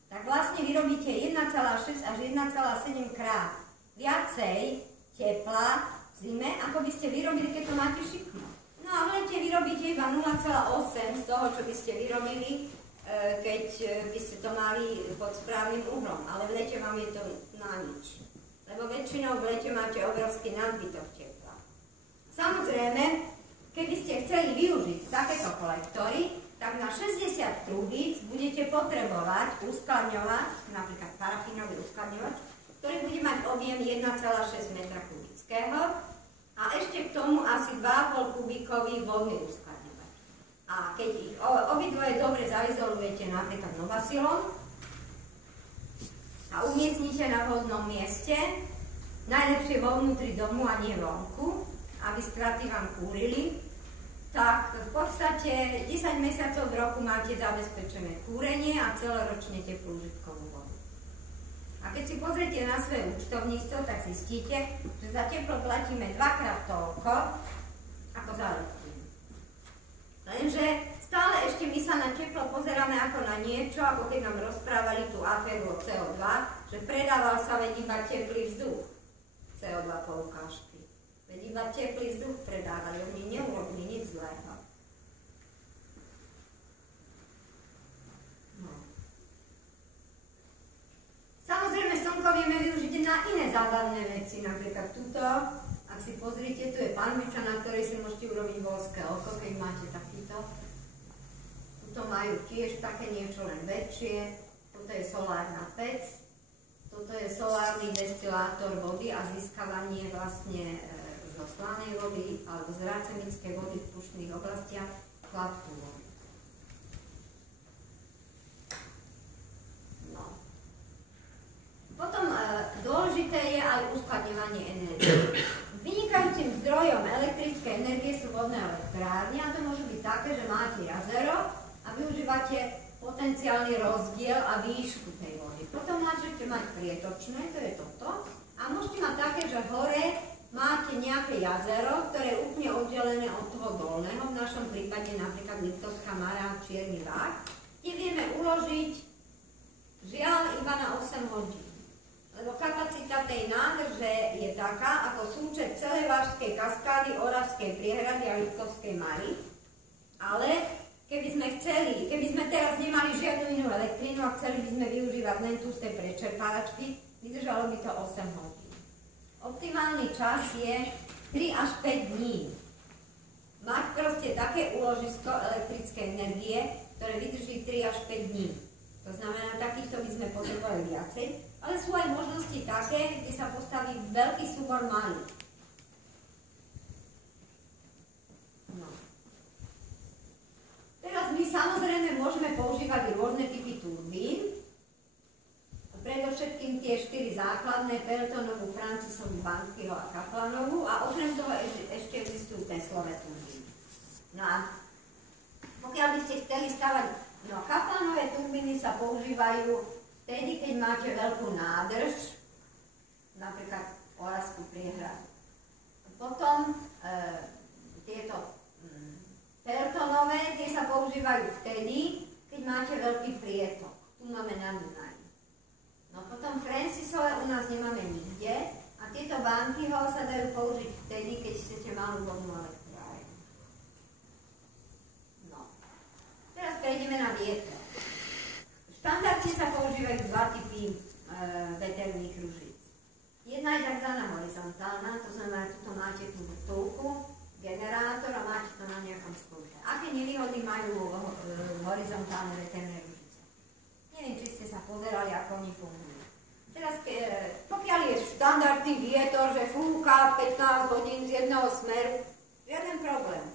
tak vlastne vyrobíte 1,6 až 1,7 krát viacej tepla v zime, ako by ste vyrobili, keď to máte šikmo. No a v lete vyrobíte iba 0,8 z toho, čo by ste vyrobili, keď by ste to mali pod správnym uhlom. Ale v lete vám je to na nič. Lebo väčšinou v lete máte obrovský nadbytok tepla. Samozrejme, keby ste chceli využiť takéto kolektory, tak na 60 trubíc budete potrebovať uskladňovač, napríklad parafínový uskladňovač, ktorý bude mať objem 1,6 m3 a ešte k tomu asi 2,5 kubíkový vodný uskladňovač. A keď ich obidvoje dobre zaizolujete napríklad novasilom a umiestnite na vhodnom mieste, najlepšie vo vnútri domu a nie vonku, aby straty vám kúrili, tak v podstate 10 mesiacov v roku máte zabezpečené kúrenie a celoročne teplú užitkovú vodu. A keď si pozriete na svoje účtovníctvo, tak zistíte, že za teplo platíme 2-krát toľko ako za elektrínu. Lenže stále ešte my sa na teplo pozeráme ako na niečo, ako keď nám rozprávali tú aféru o CO2, že predával sa veď iba teplý vzduch. CO2 poukážky. Veď iba teplý vzduch predávali, oni neurobili nič zlého. No. Samozrejme, slnko vieme využiť na iné zábavné veci, napríklad tuto. Ak si pozrite, tu je panviča, na ktorej si môžete urobiť voľské oko, keď máte takýto. Tuto majú tiež také niečo len väčšie. Toto je solárna pec. Toto je solárny destilátor vody a získavanie vlastne zo slanej vody alebo z racemickej vody v puštných oblastiach chladkú vodu. No. Potom dôležité je aj uskladňovanie energie. Vynikajúcim zdrojom elektrickej energie sú vodné elektrárne a to môže byť také, že máte jazero a využívate potenciálny rozdiel a výšku tej vody. Potom môžete mať prietočné, to je toto, a môžete mať také, že hore máte nejaké jazero, ktoré je úplne oddelené od toho dolného, v našom prípade napríklad Liptovská Mara, Čierny Váh, kde vieme uložiť žiaľ iba na 8 hodín. Lebo kapacita tej nádrže je taká, ako súčet celej Vážskej kaskády, Oravskej priehrady a Liptovskej Mary. Ale keby sme teraz nemali žiadnu inú elektrínu a chceli by sme využívať len tú z tej prečerpávačky, vydržalo by to 8 hodín. Optimálny čas je 3 až 5 dní. Mať proste také úložisko elektrickej energie, ktoré vydrží 3 až 5 dní. To znamená, takýchto by sme potrebovali viacej. Ale sú aj možnosti také, kde sa postaví veľký súbor malých. No. Teraz my samozrejme môžeme používať rôzne typy turbín. Predovšetkým tie 4 základné, Peltonovú, Francisovú, Banského a Kaplanovú, a okrem toho ešte existujú Teslové turbíny. No a pokiaľ by ste chceli stavať, no Kaplanové turbíny sa používajú vtedy, keď máte veľkú nádrž, napríklad Oravskú priehradu. Potom tieto Peltonové, tie sa používajú vtedy, keď máte veľký prietok. Tu máme na Dunaji. No potom Francisové u nás nemáme nikde a tieto Bankyho sa dajú použiť vtedy, keď chcete malú vodnú elektrárnu. No. Teraz prejdeme na vietor. Štandardne sa používajú 2 typy veterných ružíc. Jedna je tzv. Horizontálna, to znamená, že tu máte tú vrtuľku, generátor a máte to na nejakom skúše. Aké nevýhody majú horizontálne veterné ružice? Neviem, či ste sa pozerali, ako oni fungujú. Teraz, pokiaľ je štandardný vietor, že fúka 15 hodín z jedného smeru, žiaden problém.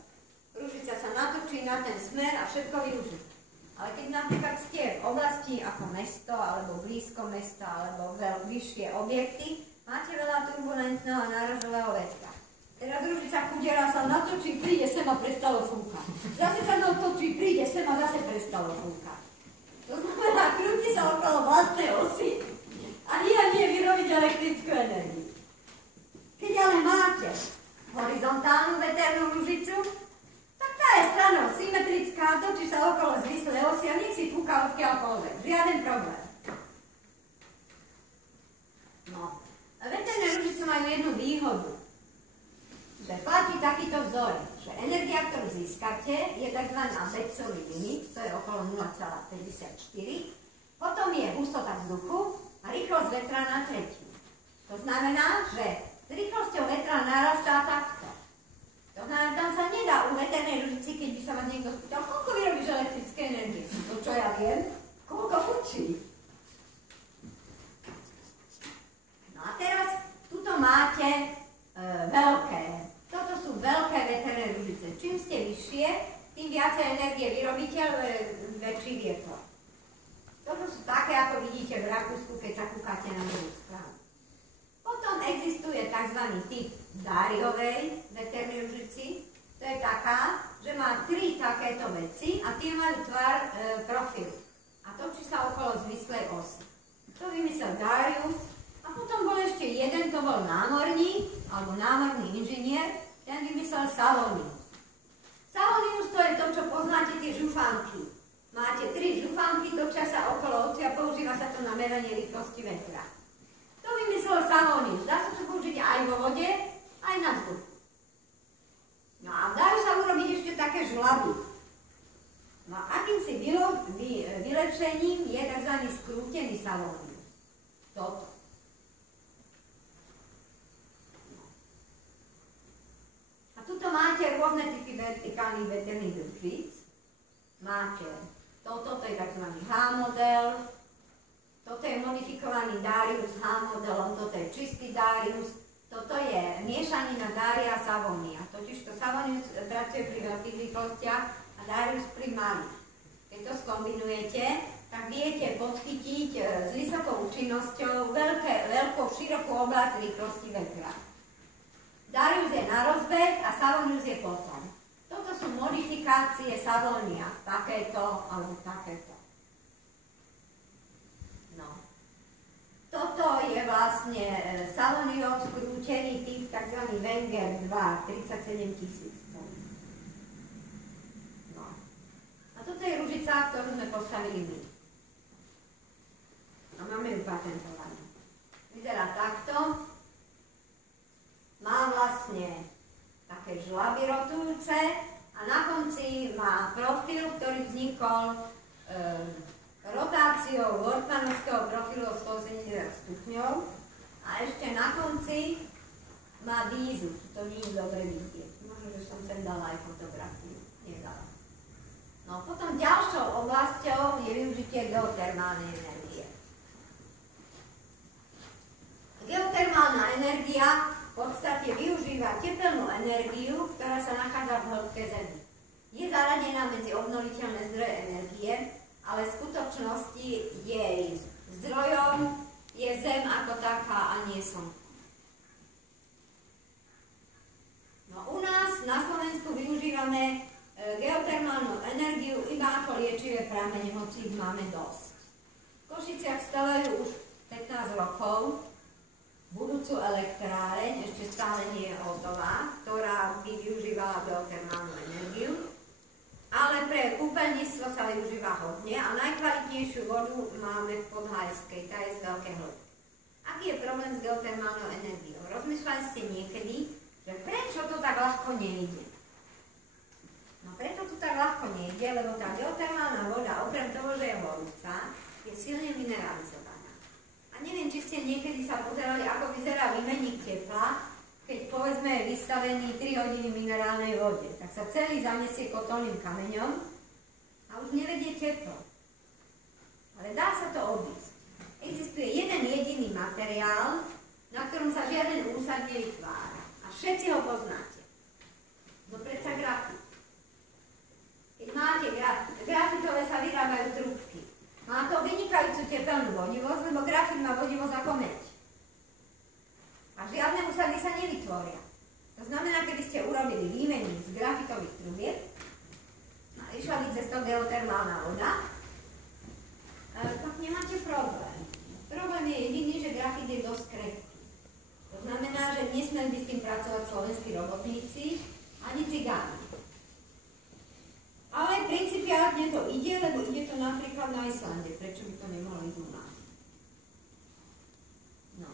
Ružica sa natočí na ten smer a všetko využí. Ale keď napríklad ste v oblasti ako mesto, alebo blízko mesta, alebo vyššie objekty, máte veľa turbulentného a náražového vetra. Teraz ružica chudiera sa natočí, príde sem a prestalo fúkať. Zase sa natočí, príde sem a zase prestalo fúkať. To znamená, krúti sa okolo vlastnej osy a nie vyrobiť elektrickú energiu. Keď ale máte horizontálnu veternú ružicu, tak tá je stranou symetrická, točí sa okolo zvislej osy a nech si fúka odkiaľkoľvek. Žiaden problém. No. A veterné ružice majú jednu výhodu. Že platí takýto vzor, že energia, ktorú získate, je tzv. Betzový limit, to je okolo 0,54. Potom je hustota vzduchu a rýchlosť vetra na tretinu. To znamená, že s rýchlosťou vetra narastá takto. To znamená, tam sa nedá u veternej ružici, keď by sa vás niekto spýtal, koľko vyrobíš elektrické energie? To čo ja viem, koľko fučí. No a teraz, tuto máte veľké. Toto sú veľké veterné ružice. Čím ste vyššie, tým viacej energie vyrobíte, väčší vietor. Toto sú také, ako vidíte v Rakúsku, keď sa kúkate na druhú stranu. Potom existuje tzv. Typ Dáriovej veternej ružici. To je taká, že má 3 takéto veci a tie majú tvar profilu. A točí sa okolo zvislej osy. To vymyslel Darius. A potom bol ešte jeden, to bol námorník, alebo námorný inžinier, ten vymyslel Savonius. Savonius to je to, čo poznáte, tie žufánky. Máte 3 žufánky, točia sa okolo osy a používa sa to na meranie rýchlosti vetra. To vymyslel Savonius. Dá sa to použiť aj vo vode, aj na vzduchu. No a dajú sa urobiť ešte také žlaby. No a akýmsi vylepšením je tzv. Skrútený salónius. Toto. A tuto máte rôzne typy vertikálnych veterných družíc. Máte toto je tzv. H-model, toto je modifikovaný Darius s H-modelom, toto je čistý Darius, toto je miešanina Daria a Savonia. Totižto Savonius pracuje pri veľkých rýchlostiach a Darius pri malých. Keď to skombinujete, tak viete podchytiť s vysokou účinnosťou veľkou, širokú oblasť rýchlosti vetra. Darius je na rozbeh a Savonius je potom. Toto sú modifikácie Savonia, takéto alebo takéto. No. Toto je vlastne Savoniov skrútený typ tzv. Wenger 2, 37 000 No. A toto je ružica, ktorú sme postavili my. A máme ju patentovanú. Vyzerá takto. Má vlastne také žlaby rotujúce a na konci má profil, ktorý vznikol rotáciou Wortmannovského profilu o 180 stupňov a ešte na konci má vízu. To nie je dobre vidieť. Možno, že som sem dala aj fotografiu. Nedala. No potom ďalšou oblasťou je využitie geotermálnej energie. Geotermálna energia v podstate využíva tepelnú energiu, ktorá sa nachádza v hĺbke Zemi. Je zaradená medzi obnoviteľné zdroje energie, ale v skutočnosti jej zdrojom je Zem ako taká a nie Slnko. No, u nás na Slovensku využívame geotermálnu energiu iba ako liečivé pramene, hoci ich máme dosť. V Košiciach stavajú už 15 rokov budúcu elektráreň, ešte stále nie je hotová, ktorá by využívala geotermálnu energiu, ale pre kúpeľníctvo sa využíva hodne a najkvalitnejšiu vodu máme v Podhajskej, tá je z veľkej hĺbky. Aký je problém s geotermálnou energiou? Rozmýšľali ste niekedy, že prečo to tak ľahko nejde? No preto to tak ľahko nejde, lebo tá geotermálna voda, okrem toho, že je horúca, je silne mineralizovaná. A neviem, či ste niekedy sa pozerali, ako vyzerá výmenník tepla, keď povedzme je vystavený 3 hodiny v minerálnej vode. Tak sa celý zanesie kotolným kameňom a už nevedie teplo. Ale dá sa to obísť. Existuje jeden jediný materiál, na ktorom sa žiaden úsad nevytvára. A všetci ho poznáte. No predsa grafit. Keď máte grafitové sa vyrábajú trúbky. Má to vynikajúcu tepelnú vodivosť, lebo grafit má vodivosť ako meď. A žiadne úsady sa nevytvoria. To znamená, keby ste urobili výmenník z grafitových trubiek a išla by cez to geotermálna voda, tak nemáte problém. Problém je jediný, že grafit je dosť krehký. To znamená, že nesmeli by s tým pracovať slovenskí robotníci ani cigáni. Ale principiálne to ide, lebo ide to napríklad na Islande. Prečo by to nemohli ísť u nás? No.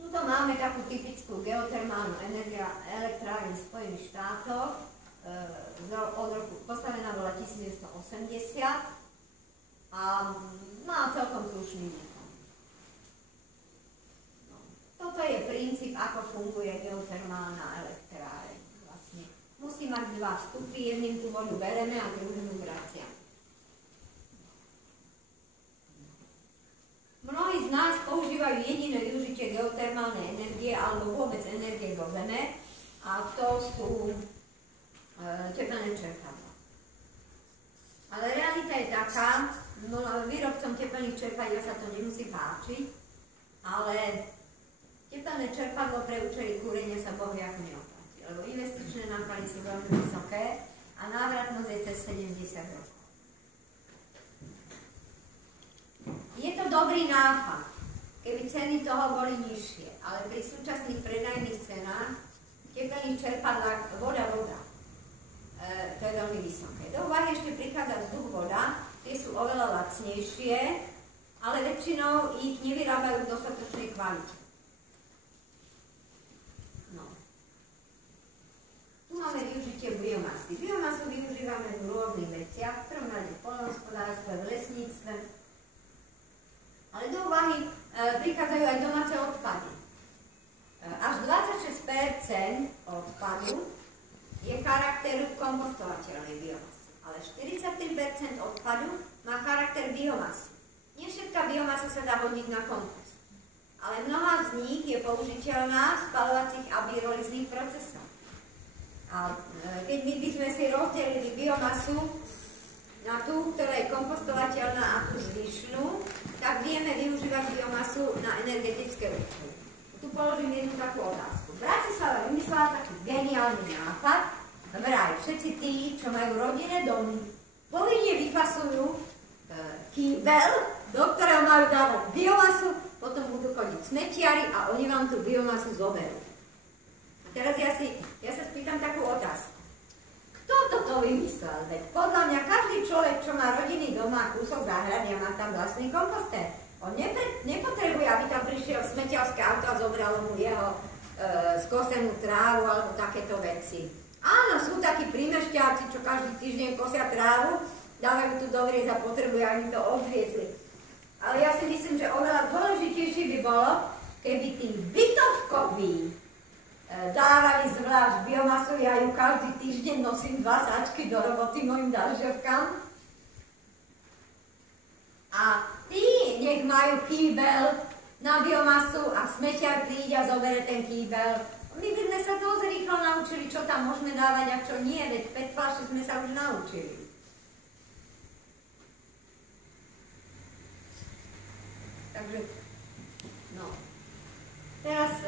Tuto máme takú typickú geotermálnu elektráreň v Spojených štátoch. Postavená bola 1980 a má celkom slušný výkon. No. Toto je princíp, ako funguje geotermálna elektráreň. Musí mať 2 vstupy, jedným tú vodu bereme a druhým ju vraciame. Mnohí z nás používajú jediné využitie geotermálnej energie alebo vôbec energie zo Zeme a to sú tepelné čerpadlá. Ale realita je taká, výrobcom tepelných čerpadiel sa to nemusí páčiť, ale tepelné čerpadlo pre účely kúrenia sa bohviako neopáči. Lebo investičné náklady sú veľmi vysoké a návratnosť je cez 70 rokov. Je to dobrý nápad, keby ceny toho boli nižšie, ale pri súčasných predajných cenách tepelných čerpadlách voda, to je veľmi vysoké. Do úvahy ešte prichádza vzduch, voda, tie sú oveľa lacnejšie, ale väčšinou ich nevyrábajú v dostatočnej kvalite. Tu máme využitie biomasy. Biomasu využívame v rôznych veciach, v prvom rade v poľnohospodárstve, v lesníctve, ale do úvahy prichádzajú aj domáce odpady. Až 26% odpadu je charakteru kompostovateľnej biomasy, ale 43% odpadu má charakter biomasy. Nie všetká biomasa sa dá hodiť na kompost, ale mnohá z nich je použiteľná v spaľovacích a pyrolíznych procesoch. A keď my by sme si rozdelili biomasu na tú, ktorá je kompostovateľná a tú zvyšnú, tak vieme využívať biomasu na energetické účely. Tu položím jednu takú otázku. Bratislava vymyslela taký geniálny nápad, vraj všetci tí, čo majú rodinné domy, povinne vyfasujú kýbel, do ktorého majú dávať biomasu, potom budú chodiť smetiari a oni vám tú biomasu zoberú. A teraz ja sa spýtam takú otázku. Kto toto vymyslel? Veď podľa mňa každý človek, čo má rodinný dom a kúsok záhrady a má tam vlastný kompostér, on nepotrebuje, aby tam prišiel smetiarské auto a zobralo mu jeho skosenú trávu alebo takéto veci. Áno, sú takí prímešťáci, čo každý týždeň kosia trávu, dávajú tu do vriez a potrebujú, aby to odviezli. Ale ja si myslím, že oveľa dôležitejšie by bolo, keby tí bytovkoví dávali zvlášť biomasu. Ja ju každý týždeň nosím 2 sáčky do roboty mojim dažďovkám. A tí nech majú kýbel na biomasu a smetiar príde a zobere ten kýbel. My by sme sa dosť rýchlo naučili, čo tam môžeme dávať a čo nie, veď 5 fľaší sme sa už naučili. Takže, no. Teraz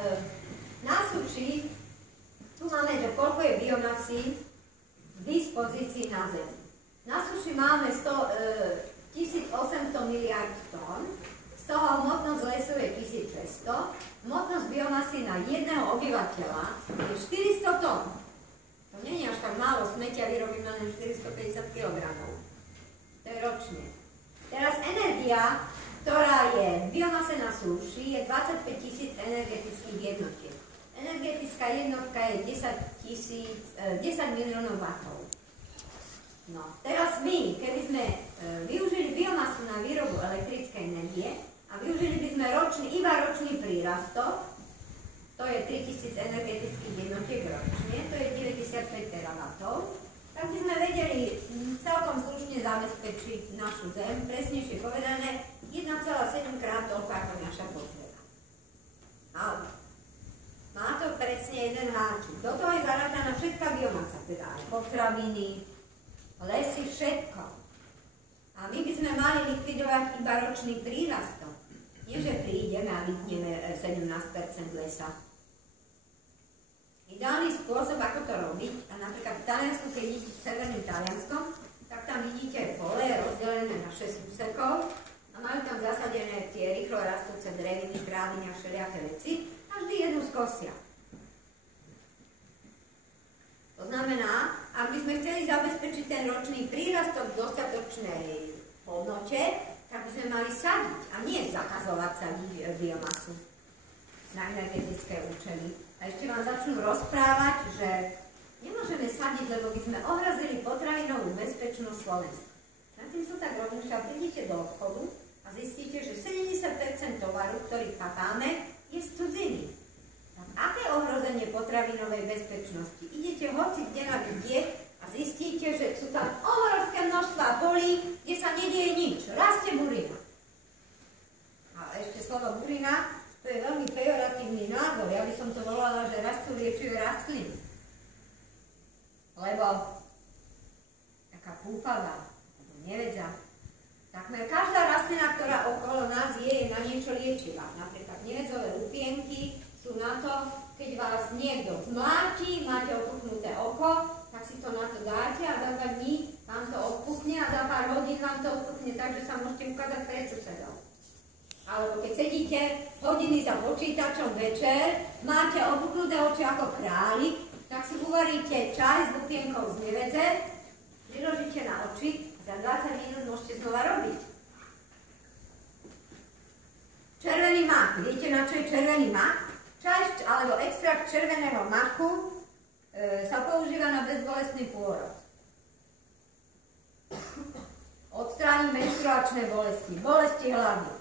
na suši, tu máme, že koľko je biomasy v dispozícii na Zemi. Na suši máme 1800 miliard tón, z toho hmotnosť lesu je 1600, hmotnosť biomasy na jedného obyvateľa je 400 tón. To nie je až tak málo, smetia vyrobíme len 450 kg. To je ročne. Teraz energia, ktorá je v biomase na súši, je 25 000 energetických jednotiek. Energetická jednotka je 10 miliónov wattov. No, teraz my, keby sme využili biomasu na výrobu elektrickej energie a využili by sme iba ročný prírastok, to je 3000 energetických jednotiek ročne, to je 95 terawattov, tak by sme vedeli celkom slušne zabezpečiť našu Zem, presnejšie povedané, 1,7 krát toľko ako naša potreba. Ale má to presne jeden háčik. Do toho je zarátaná všetká biomasa, teda aj potraviny, lesy, všetko. A my by sme mali likvidovať iba ročný prírastok. Nie, že prídeme a vytneme 17% lesa. Ideálny spôsob, ako to robiť, a napríklad v Taliansku, keď idete severným Talianskom, tak tam vidíte pole rozdelené na 6 úsekov a majú tam zasadené tie rýchlo rastúce dreviny, tráviny a všelijaké veci a vždy jednu skosia. To znamená, ak by sme chceli zabezpečiť ten ročný prírastok v dostatočnej hodnote, tak by sme mali sadiť a nie zakazovať sadiť biomasu na energetické účely. A ešte vám začnú rozprávať, že nemôžeme sadiť, lebo by sme ohrozili potravinovú bezpečnosť Slovenska. Na tým sú tak rozmýšľa, prídete do obchodu a zistíte, že 70% tovaru, ktorý papáme, je z cudziny. Tak aké ohrozenie potravinovej bezpečnosti? Idete hoci kde na vidiek a zistíte, že sú tam obrovské množstvá polí, kde sa nedieje nič. Rastie burina. A ešte slovo burina, to je veľmi pejoratívny názov. Ja by som to volala, že rastú liečivé rastliny. Lebo taká púpava, nevedza. Takmer každá rastlina, ktorá okolo nás je na niečo liečivá. Napríklad nevedzové lupienky sú na to, keď vás niekto zmláti, máte opuchnuté oko, tak si to na to dáte a za 2 dní vám to odpuchne a za pár hodín vám to odpuchne, takže sa môžete ukázať pred susedom. Alebo keď sedíte hodiny za počítačom večer, máte opuchnuté oči ako králik, tak si uvaríte čaj s lupienkou z nevedze, priložíte na oči a za 20 minút môžete znova robiť. Červený mak. Viete, na čo je červený mak? Čaj alebo extrakt červeného maku sa používa na bezbolestný pôrod. Odstráni menštruačné bolesti, bolesti hlavy.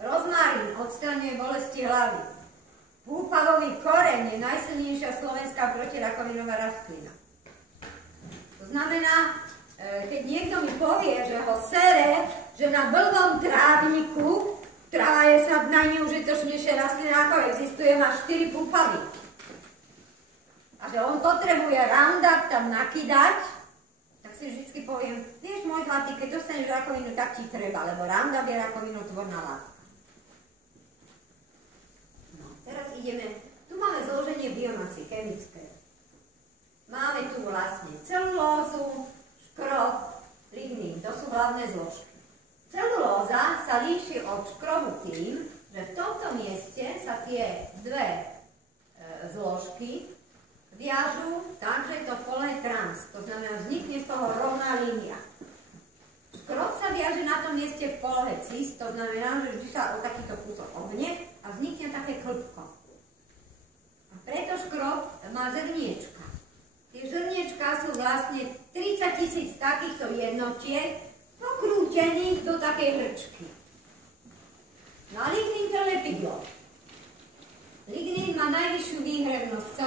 Rozmarín odstraňuje bolesti hlavy. Púpavový koreň je najsilnejšia slovenská protirakovinová rastlina. To znamená, keď niekto mi povie, že ho sere, že na blbom trávniku, tráva je snad najneužitočnejšia rastlina, ako existuje, má 4 púpavy. A že on potrebuje Roundup tam nakydať, tak si vždycky poviem, vieš môj zlatý, keď dostaneš rakovinu, tak ti treba, lebo Roundup je rakovinotvorná látka. No, teraz ideme, tu máme zloženie biomasy chemické. Máme tu vlastne celulózu, škrob, lignín, to sú hlavné zložky. Celulóza sa líši od škrobu tým, že v tomto mieste sa tie dve zložky viažú tak, že je to pole trans. To znamená, vznikne z toho rovná línia. Škrob sa viaže na tom mieste v polohe cis, to znamená, že vždy sa o takýto kúsok ohne a vznikne také klbko. A preto škrob má zrniečka. Tie zrniečka sú vlastne 30 000 takýchto jednotiek, pokrútených do takej hrčky. No a lignín to lepidlo. Lignín má najvyššiu výhradnosť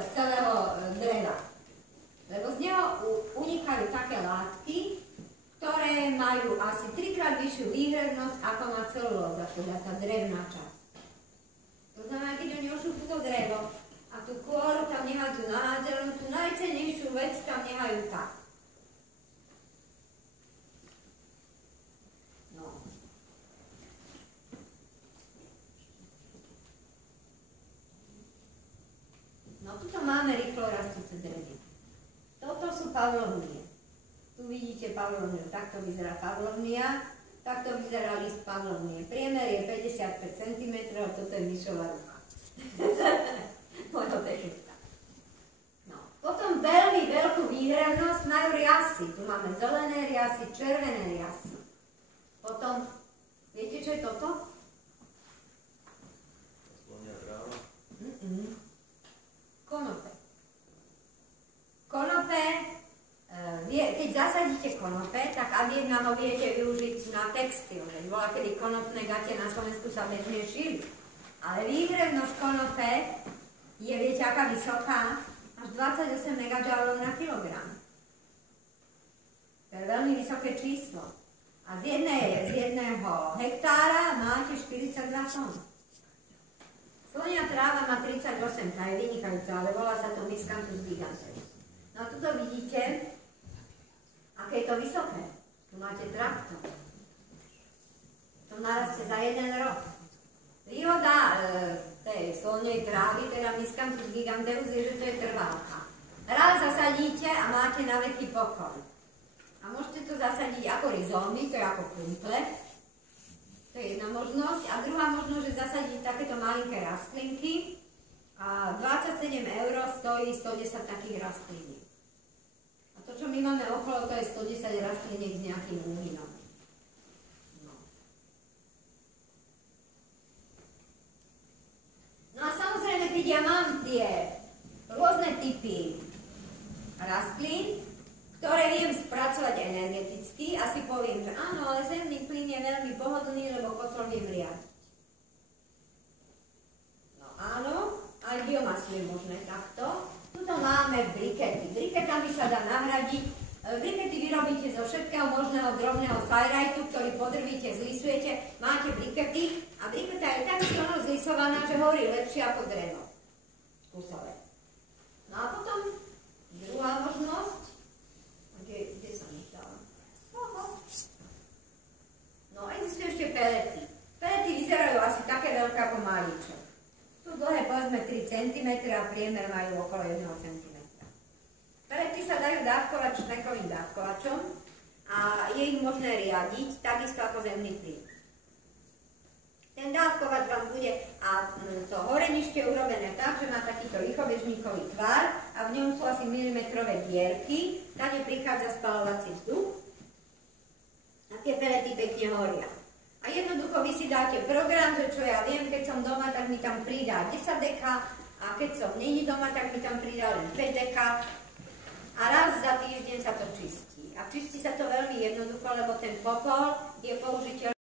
z celého dreva. Lebo z neho unikajú také látky, ktoré majú asi 3-krát vyššiu výhradnosť, ako má celulóza, teda tá drevná časť. To znamená, keď oni ošúpú to drevo a tú kôru tam nehajú nahádzenú, tú najcennejšiu vec tam nehajú tak. No tuto máme rýchlo rastúce drevy. Toto sú pavlovnie. Tu vidíte pavlovniu, takto vyzerá pavlovnia, takto vyzerá list pavlovnie. Priemer je 55 cm, toto je myšová ruka. Môjho technika. No. Potom veľmi veľkú výhradnosť majú riasy. Tu máme zelené riasy, červené riasy. Potom, viete čo je toto? Konope. Konope, keď zasadíte konope, tak aviedna ho viete využiť na textil. Bola kedy konopné gate na Slovensku sa bežne šili. Ale výhradnosť konope je, viete, aká vysoká? Až 28 MJ na kilogram. To je veľmi vysoké číslo. A z jedného hektára máte 42 tón. Slonia tráva má 38, tá je vynikajúca, ale volá sa to Miscanthus giganteus. No a tuto vidíte, aké je to vysoké. Tu máte traktor. To narastie za 1 rok. Výhoda tej slonej trávy, teda Miscanthus giganteus, je, že to je trvalka. Raz zasadíte a máte na veky pokoj. A môžete to zasadiť ako rizómy, to je ako krumple. To je jedna možnosť. A druhá možnosť, že zasadíte takéto malinké rastlinky a 27 € stojí 110 takých rastlín. A to, čo my máme okolo, to je 110 rastlíniek s nejakým úhynom. No. No a samozrejme, keď ja mám tie rôzne typy rastlín, ktoré viem spracovať energeticky, asi poviem, že áno, ale zemný plyn je veľmi pohodlný, lebo kotol viem riadiť. No áno, aj biomasu je možné takto. Tuto máme brikety. Briketami sa dá nahradiť. Brikety vyrobíte zo všetkého možného drobného sajrajtu, ktorý podrvíte, zlisujete. Máte brikety a briketa je tak silno zlisovaná, že horí lepšie ako drevo. Kusové. No a potom druhá možnosť. Kde som ich dala? No, existujú ešte pelety. Pelety vyzerajú asi také veľké ako malíček. Sú dlhé povedzme 3 cm a priemer majú okolo 1 cm. Pelety sa dajú dávkovať šnekovým dávkovačom a je ich možné riadiť takisto ako zemný plyn. Ten dávkovač vám bude a to horenište urobené tak, že má takýto lichobežníkový tvar a v ňom sú asi milimetrové dierky, tady prichádza spalovací vzduch a tie pelety pekne horia. A jednoducho vy si dáte program, že čo ja viem, keď som doma, tak mi tam pridá 10 deka a keď som není doma, tak mi tam pridá len 5 deka a raz za týždeň sa to čistí. A čistí sa to veľmi jednoducho, lebo ten popol je použiteľný